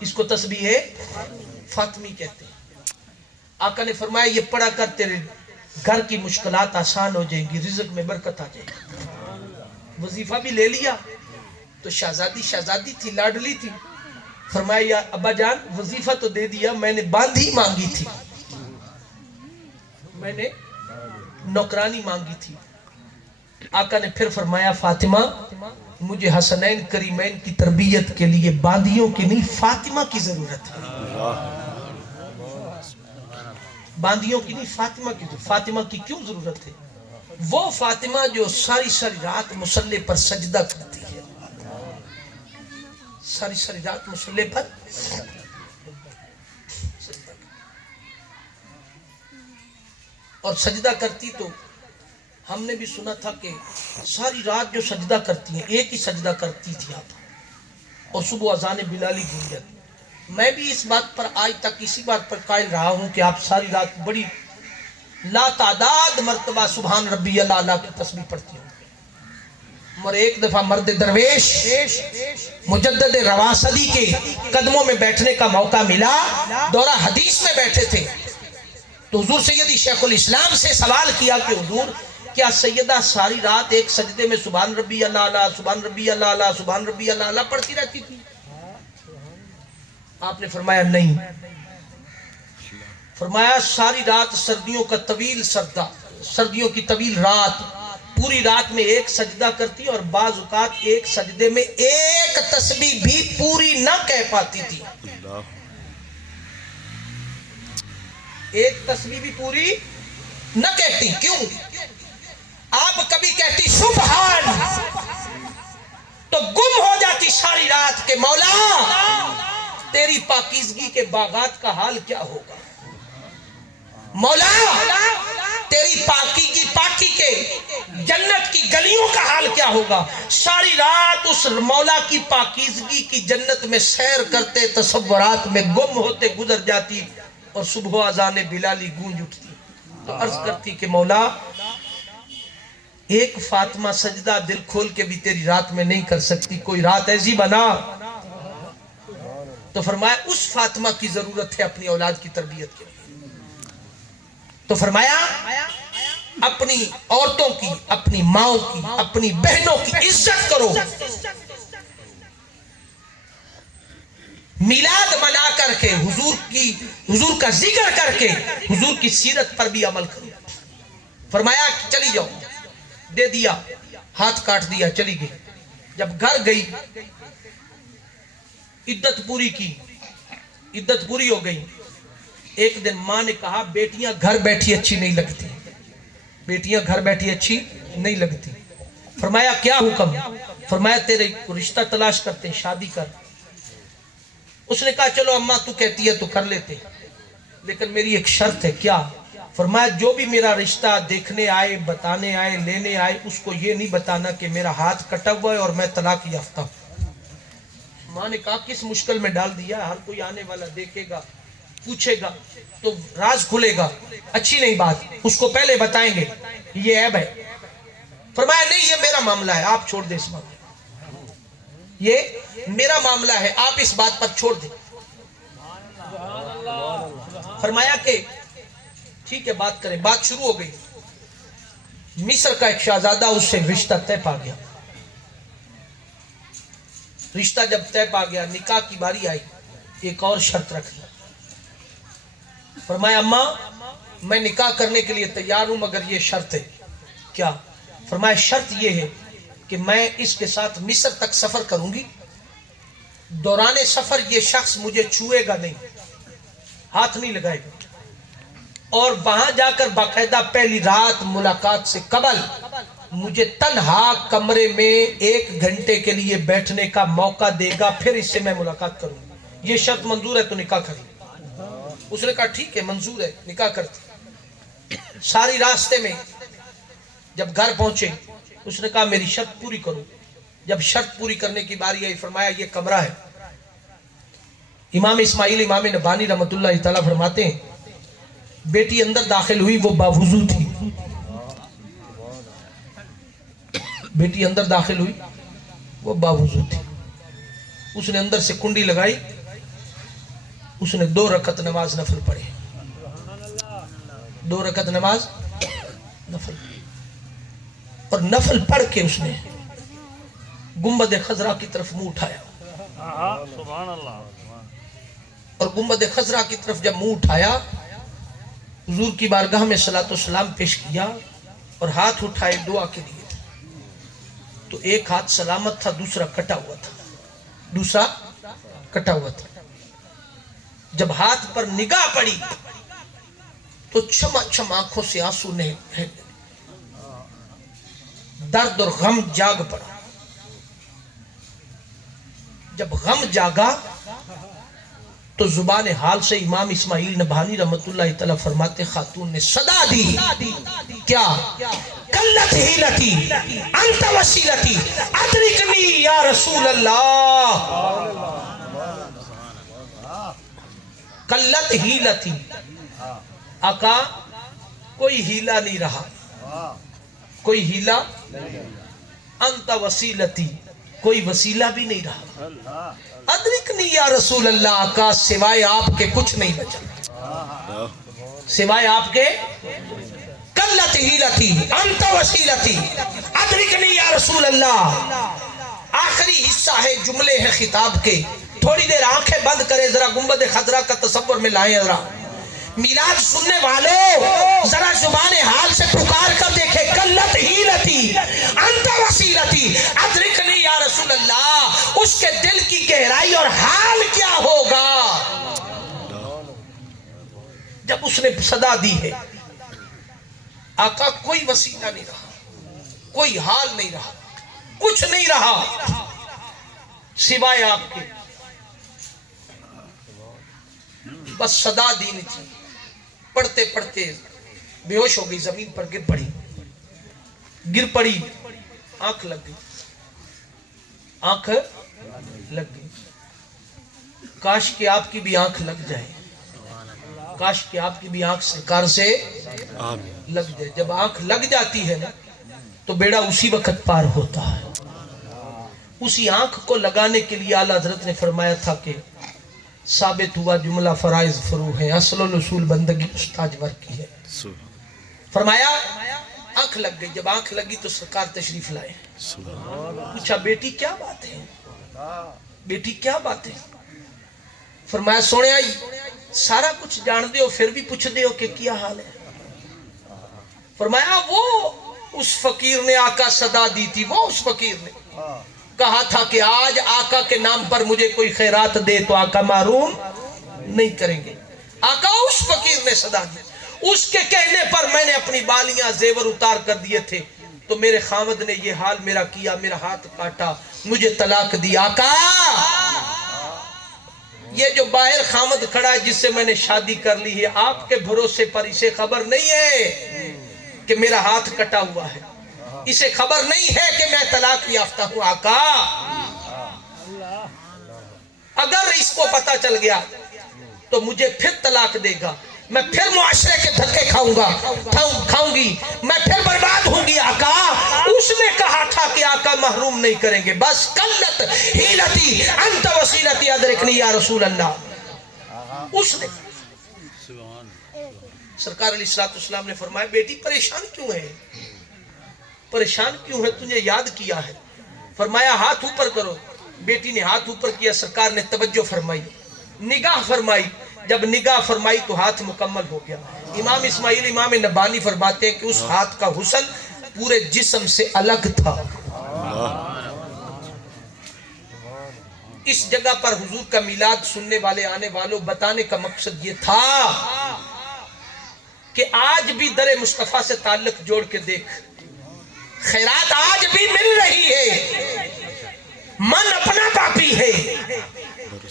اس کو تسبیح فاطمی کہتے ہیں. آقا نے فرمایا یہ پڑھا کر تیرے گھر کی مشکلات آسان ہو جائیں گی رزق میں برکت آ جائے گی. وظیفہ بھی لے لیا تو شہزادی تھی لاڈلی تھی. فرمایا یا ابا جان وظیفہ تو دے دیا میں نے باندھی مانگی تھی میں نے نوکرانی مانگی تھی. آقا نے پھر فرمایا فاطمہ مجھے حسنین کریمین کی تربیت کے لیے باندھیوں کی نہیں فاطمہ کی ضرورت ہے. باندھیوں کی نہیں فاطمہ کی. فاطمہ کی کیوں ضرورت ہے؟ وہ فاطمہ جو ساری رات مصلی پر سجدہ کرتی ہے. ساری رات مصلی پر اور سجدہ کرتی. تو ہم نے بھی سنا تھا کہ ساری رات جو سجدہ کرتی ہیں ایک ہی سجدہ کرتی تھی آپ اور صبح اذان بلالی گونج جاتی. میں بھی اس بات پر آج تک اسی بات پر قائل رہا ہوں کہ آپ ساری رات بڑی لا تعداد مرتبہ سبحان ربی اللہ کی تسبیح پڑھتی ہوں. اور ایک دفعہ مرد درویش مجدد رواسدی کے قدموں میں بیٹھنے کا موقع ملا، دورہ حدیث میں بیٹھے تھے، تو حضور سیدی شیخ الاسلام سے سوال کیا کہ حضور کیا سیدہ ساری رات ایک سجدے میں سبحان ربی اللہ اعلیٰ، سبحان ربی اللہ اعلیٰ، سبحان ربی اللہ اعلیٰ پڑھتی رہتی تھی؟ آپ نے فرمایا نہیں، فرمایا ساری رات سردیوں کا طویل سردہ، سردیوں کی طویل رات، پوری رات میں ایک سجدہ کرتی اور بعض اوقات ایک سجدے میں ایک تسبیح بھی پوری نہ کہہ پاتی تھی، ایک تسبیح بھی پوری نہ کہتی۔ کیوں؟ آپ کبھی کہتی سبحان تو گم ہو جاتی ساری رات کہ مولا تیری پاکیزگی کے باغات کا حال کیا ہوگا، مولا تیری پاکی کے جنت کی گلیوں کا حال کیا ہوگا۔ ساری رات اس مولا کی پاکیزگی کی جنت میں سیر کرتے تصورات میں گم ہوتے گزر جاتی، اور صبح اذان بلالی گونج اٹھتی تو عرض کرتی کہ مولا ایک فاطمہ سجدہ دل کھول کے بھی تیری رات میں نہیں کر سکتی، کوئی رات ایسی بنا۔ تو فرمایا اس فاطمہ کی ضرورت ہے اپنی اولاد کی تربیت کے لیے، تو فرمایا اپنی عورتوں کی، اپنی ماؤں کی، اپنی بہنوں کی عزت کرو، میلاد منا کر کے حضور کا ذکر کر کے حضور کی سیرت پر بھی عمل کرو۔ فرمایا چلی جاؤ، دے دیا، ہاتھ کاٹ دیا، چلی گئی۔ جب گھر گئی عدت پوری کی، عدت پوری ہو گئی، ایک دن ماں نے کہا بیٹیاں گھر بیٹھی اچھی نہیں لگتی، بیٹیاں گھر بیٹھی اچھی نہیں لگتی۔ فرمایا کیا حکم؟ فرمایا تیرے رشتہ تلاش کرتے ہیں، شادی کر۔ اس نے کہا چلو اماں تو کہتی ہے تو کر لیتے، لیکن میری ایک شرط ہے۔ کیا؟ فرمایا جو بھی میرا رشتہ دیکھنے آئے، بتانے آئے، لینے آئے، اس کو یہ نہیں بتانا کہ میرا ہاتھ کٹا ہوا ہے اور میں طلاق یافتہ ہوں۔ ماں نے کہا کس مشکل میں ڈال دیا، ہر کوئی آنے والا دیکھے گا، پوچھے گا تو راز کھلے گا، اچھی نہیں بات، اس کو پہلے بتائیں گے یہ عیب ہے۔ فرمایا نہیں یہ میرا معاملہ ہے، آپ چھوڑ دیں اس معاملے، یہ میرا معاملہ ہے، آپ اس بات پر چھوڑ دیں۔ فرمایا کہ ٹھیک ہے بات کریں، بات شروع ہو گئی۔ مصر کا ایک شہزادہ، اس سے رشتہ طے پا گیا۔ رشتہ جب طے پا گیا، نکاح کی باری آئی، ایک اور شرط رکھ لی۔ فرمایا اماں میں نکاح کرنے کے لیے تیار ہوں مگر یہ شرط ہے۔ کیا؟ فرمایا شرط یہ ہے کہ میں اس کے ساتھ مصر تک سفر کروں گی، دوران سفر یہ شخص مجھے چھوئے گا نہیں، ہاتھ نہیں لگائے گا، اور وہاں جا کر باقاعدہ پہلی رات ملاقات سے قبل مجھے تنہا کمرے میں 1 گھنٹے کے لیے بیٹھنے کا موقع دے گا، پھر اس سے میں ملاقات کروں گی۔ یہ شرط منظور ہے تو نکاح کریں۔ اس نے کہا ٹھیک ہے منظور ہے، نکاح کرتی۔ ساری راستے میں جب گھر پہنچے اس نے کہا میری شرط پوری کرو۔ جب شرط پوری کرنے کی باری آئی فرمایا یہ کمرہ ہے۔ امام اسماعیل امام نبانی رحمۃ اللہ تعالیٰ فرماتے ہیں بیٹی اندر داخل ہوئی، وہ باوضو تھی۔ بیٹی اندر داخل ہوئی، وہ باوضو تھی۔ اس نے اندر سے کنڈی لگائی، اس نے 2 رکعت نماز نفل پڑھی، 2 رکعت نماز نفل، اور نفل پڑھ کے اس نے گنبد خضرا کی طرف منہ اٹھایا، سبحان اللہ، اور گنبد خضرا کی طرف جب منہ اٹھایا حضور کی بارگاہ میں صلاۃ و سلام پیش کیا اور ہاتھ اٹھائے دعا کے لیے، تو ایک ہاتھ سلامت تھا، دوسرا کٹا ہوا تھا، دوسرا کٹا ہوا تھا۔ جب ہاتھ پر نگاہ پڑی تو چھما چھما آنکھوں سے آنسو نے درد اور غم جاگ پڑا۔ جب غم جاگا تو زبان حال سے امام اسماعیل نبہانی رحمت اللہ تعالیٰ فرماتے خاتون نے صدا دی، کیا؟ قلت ہیلتی انت وسیلتی ادرکنی یا رسول اللہ، قلت ہیلتی، آقا کوئی ہیلا نہیں رہا، کوئی ہیلا انت وسیلتی، کوئی وسیلہ بھی نہیں رہا، ادرکنی یا رسول اللہ کا سوائے آپ کے کچھ نہیں بچا، سوائے آپ کے قلت ہیلتی انت وسیلتی ادرکنی یا رسول اللہ۔ آخری حصہ ہے، جملے ہیں خطاب کے، تھوڑی دیر آنکھیں بند کرے، ذرا گنبد خضرا کا تصور میں لائیں، ذرا میلاد سننے والوں ذرا زبان حال سے پکار کر دیکھے، قلت ہیلتی انت وسیلتی ادرکنی یا رسول اللہ، اس کے دل کی گہرائی اور حال کیا ہوگا جب اس نے صدا دی ہے۔ آقا کوئی وسیلہ نہیں رہا، کوئی حال نہیں رہا، کچھ نہیں رہا سوائے آپ کے، بس صدا دینی تھی۔ پڑھتے پڑھتے بے ہوش ہو گئی، زمین پر گر پڑی، آنکھ لگ گئی، آنکھ لگ گئی۔ کاش کہ آپ کی بھی آنکھ لگ جائے، کاش کہ آپ کی بھی آنکھ سرکار سے لگ جائے۔ جب آنکھ لگ جاتی ہے نا تو بیڑا اسی وقت پار ہوتا ہے۔ اسی آنکھ کو لگانے کے لیے اعلیٰ حضرت نے فرمایا تھا کہ ثابت ہوا جملہ فرائض فرو ہے، اصل الاصول بندگی استاج ور کی ہے۔ فرمایا آنکھ لگ گئی، جب آنکھ لگی تو سرکار تشریف لائے۔ پوچھا بیٹی کیا بات ہے، بیٹی کیا بات ہے؟ فرمایا سونے آئی سارا کچھ جان دے ہو پھر بھی پوچھ دے ہو کہ کیا حال ہے؟ فرمایا وہ اس فقیر نے آقا صدا دی تھی، وہ اس فقیر نے کہا تھا کہ آج آقا کے نام پر مجھے کوئی خیرات دے تو آقا محروم نہیں کریں گے۔ آقا اس فقیر نے صدا دی، اس کے کہنے پر میں نے اپنی بالیاں زیور اتار کر دیے تھے تو میرے خامد نے یہ حال میرا کیا، میرا ہاتھ کاٹا، مجھے طلاق دی۔ آقا یہ جو باہر خامد کھڑا ہے جس سے میں نے شادی کر لی ہے، آپ کے بھروسے پر اسے خبر نہیں ہے کہ میرا ہاتھ کٹا ہوا ہے، اسے خبر نہیں ہے کہ میں طلاق یافتہ ہوں۔ آقا اگر اس کو پتا چل گیا تو مجھے پھر طلاق دے گا، میں پھر معاشرے کے دھکے کھاؤں گی، میں پھر برباد ہوں گی۔ آقا اس نے کہا تھا کہ آقا محروم نہیں کریں گے، بس قلت ہیلتی انت وسیلتی ادرکنی یا رسول اللہ، اس نے۔ سرکار علیہ السلام نے فرمایا بیٹی پریشان کیوں ہے، پریشان کیوں ہے، تجھے یاد کیا ہے؟ فرمایا ہاتھ اوپر کرو۔ بیٹی نے ہاتھ اوپر کیا، سرکار نے توجہ فرمائی، نگاہ فرمائی، جب نگاہ فرمائی تو ہاتھ مکمل ہو گیا۔ امام اسماعیل امام نبانی فرماتے ہیں کہ اس ہاتھ کا حسن پورے جسم سے الگ تھا۔ اس جگہ پر حضور کا میلاد سننے والے آنے والوں بتانے کا مقصد یہ تھا کہ آج بھی در مصطفیٰ سے تعلق جوڑ کے دیکھ، خیرات آج بھی مل رہی ہے، من اپنا پاپی ہے،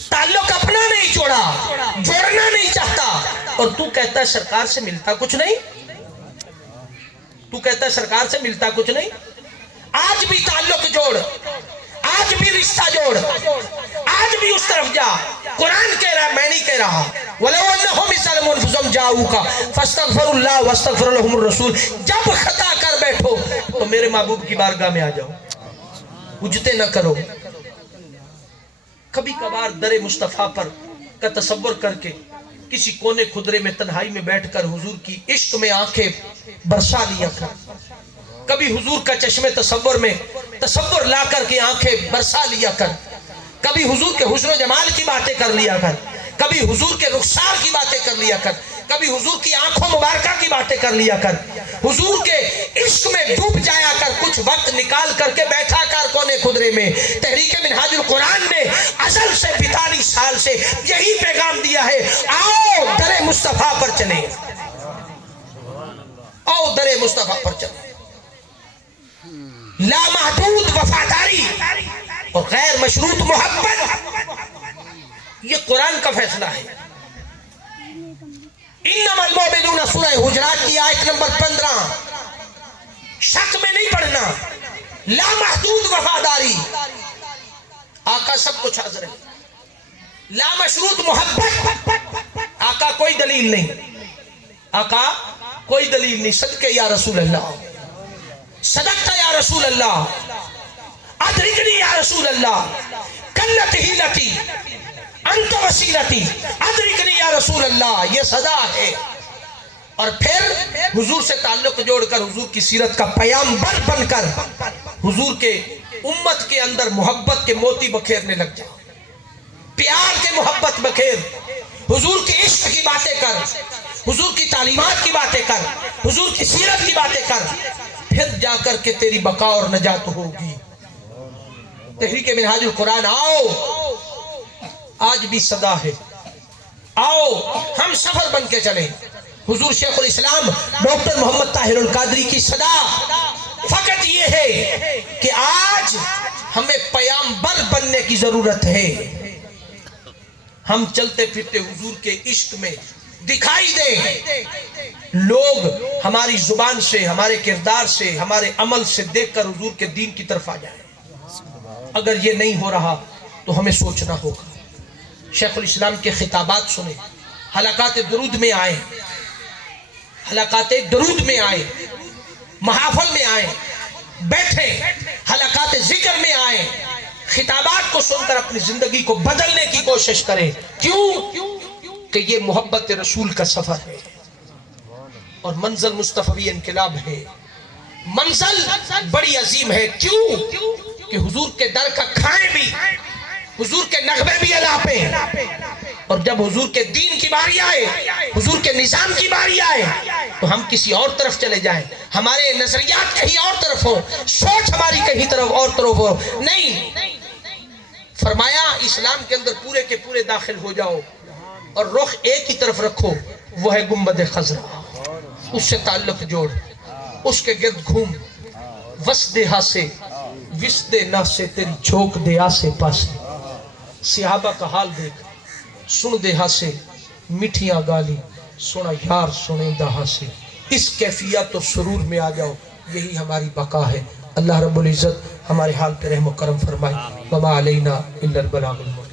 تعلق اپنا نہیں جوڑنا نہیں چاہتا، اور تو کہتا ہے سرکار سے ملتا کچھ نہیں، تو کہتا ہے سرکار سے ملتا کچھ نہیں۔ آج بھی تعلق جوڑ، آج بھی رشتہ جوڑ، آج بھی اس طرف جا۔ قرآن کہہ رہا ہے، میں نہیں کہہ رہا، وَلَوْ أَنَّهُمْ يَعْلَمُونَ أَنفُسَهُمْ جَاءُوكَ فَاسْتَغْفَرُوا اللَّهَ وَاسْتَغْفَرَ لَهُمُ الرَّسُولُ، جب خطا کر بیٹھو تو میرے محبوب کی بارگاہ میں آ جاؤ، اجتے نہ کرو۔ کبھی کبھار در مصطفیٰ پر کا تصور کر کے کسی کونے خدرے میں تنہائی میں بیٹھ کر حضور کی عشق میں آنکھیں برسا لیا کر، کبھی حضور کا چشمے تصور میں تصور لا کر کے آنکھیں برسا لیا کر، کبھی حضور کے حسن و جمال کی باتیں کر لیا کر، کبھی حضور کے رخسار کی باتیں کر لیا کر، کبھی حضور کی آنکھوں مبارکہ کی باتیں کر لیا کر، حضور کے عشق میں ڈوب جایا کر، کچھ وقت نکال کر کے بیٹھا کر کونے خدرے میں۔ تحریک منہاج القرآن نے ازل سے 42 سال سے یہی پیغام دیا ہے، آؤ در مصطفیٰ پر چلیں، آؤ در مصطفیٰ پر چلیں۔ لامحدود وفاداری اور غیر مشروط محبت، یہ قرآن کا فیصلہ ہے۔ انما المؤمنون سورہ حجرات کی آیت نمبر 15، شک میں نہیں پڑھنا، لامحدود وفاداری، آقا سب کچھ حاضر ہے۔ لامشروط محبت، آقا کوئی دلیل نہیں، آقا کوئی دلیل نہیں، صدقے یا رسول اللہ، صدقہ یا رسول اللہ، ادرکنی یا رسول اللہ کلت ہیلتی انت وسیلتی ادرکنی یا رسول اللہ، یہ صدا ہے۔ اور پھر حضور سے تعلق جوڑ کر حضور کی سیرت کا پیامبر بن کر حضور کے امت کے اندر محبت کے موتی بکھیرنے لگ جاؤ، پیار کے محبت بکھیر، حضور کے عشق کی باتیں کر، حضور کی تعلیمات کی باتیں کر، حضور کی سیرت کی باتیں کر، پھر جا کر کے تیری بقا اور نجات ہوگی۔ تحریک منہاج القرآن آؤ، آج بھی صدا ہے، آؤ ہم سفر بن کے چلیں۔ حضور شیخ الاسلام ڈاکٹر محمد طاہر القادری کی صدا فقط یہ ہے کہ آج ہمیں پیامبر بننے کی ضرورت ہے، ہم چلتے پھرتے حضور کے عشق میں دکھائی دیں، لوگ ہماری زبان سے، ہمارے کردار سے، ہمارے عمل سے دیکھ کر حضور کے دین کی طرف آ جائیں۔ اگر یہ نہیں ہو رہا تو ہمیں سوچنا ہوگا۔ شیخ الاسلام کے خطابات سنیں، حلقات درود میں آئے، حلقات درود میں آئے، محافل میں آئے، بیٹھیں، حلقات ذکر میں آئے، خطابات کو سن کر اپنی زندگی کو بدلنے کی کوشش کریں۔ کیوں؟ کہ یہ محبت رسول کا سفر ہے اور منزل مصطفی انقلاب ہے، منزل بڑی عظیم ہے۔ کیوں؟ کہ حضور کے در کا کھائیں بھی، حضور کے نغمے بھی ادا پہ، اور جب حضور کے دین کی باری آئے، حضور کے نظام کی باری آئے تو ہم کسی اور طرف چلے جائیں، ہمارے نظریات کہیں اور طرف ہو، سوچ ہماری کہیں طرف اور طرف ہو۔ نہیں، فرمایا اسلام کے اندر پورے کے پورے داخل ہو جاؤ اور رخ ایک ہی طرف رکھو، وہ ہے گنبد خضرا، اس سے تعلق جوڑ، اس کے گرد گھوم، وس دے ہاسے وس دے ناسے تیری جھوک دے آسے پاسے، صحابہ کا حال دیکھ، سن دے ہاسے میٹھیاں گالی، سنا یار سنے دا ہاسے، اس کیفیت اور سرور میں آ جاؤ، یہی ہماری بقا ہے۔ اللہ رب العزت ہمارے حال پہ رحم و کرم فرمائے۔ وما علینا الا البلاغ المبین۔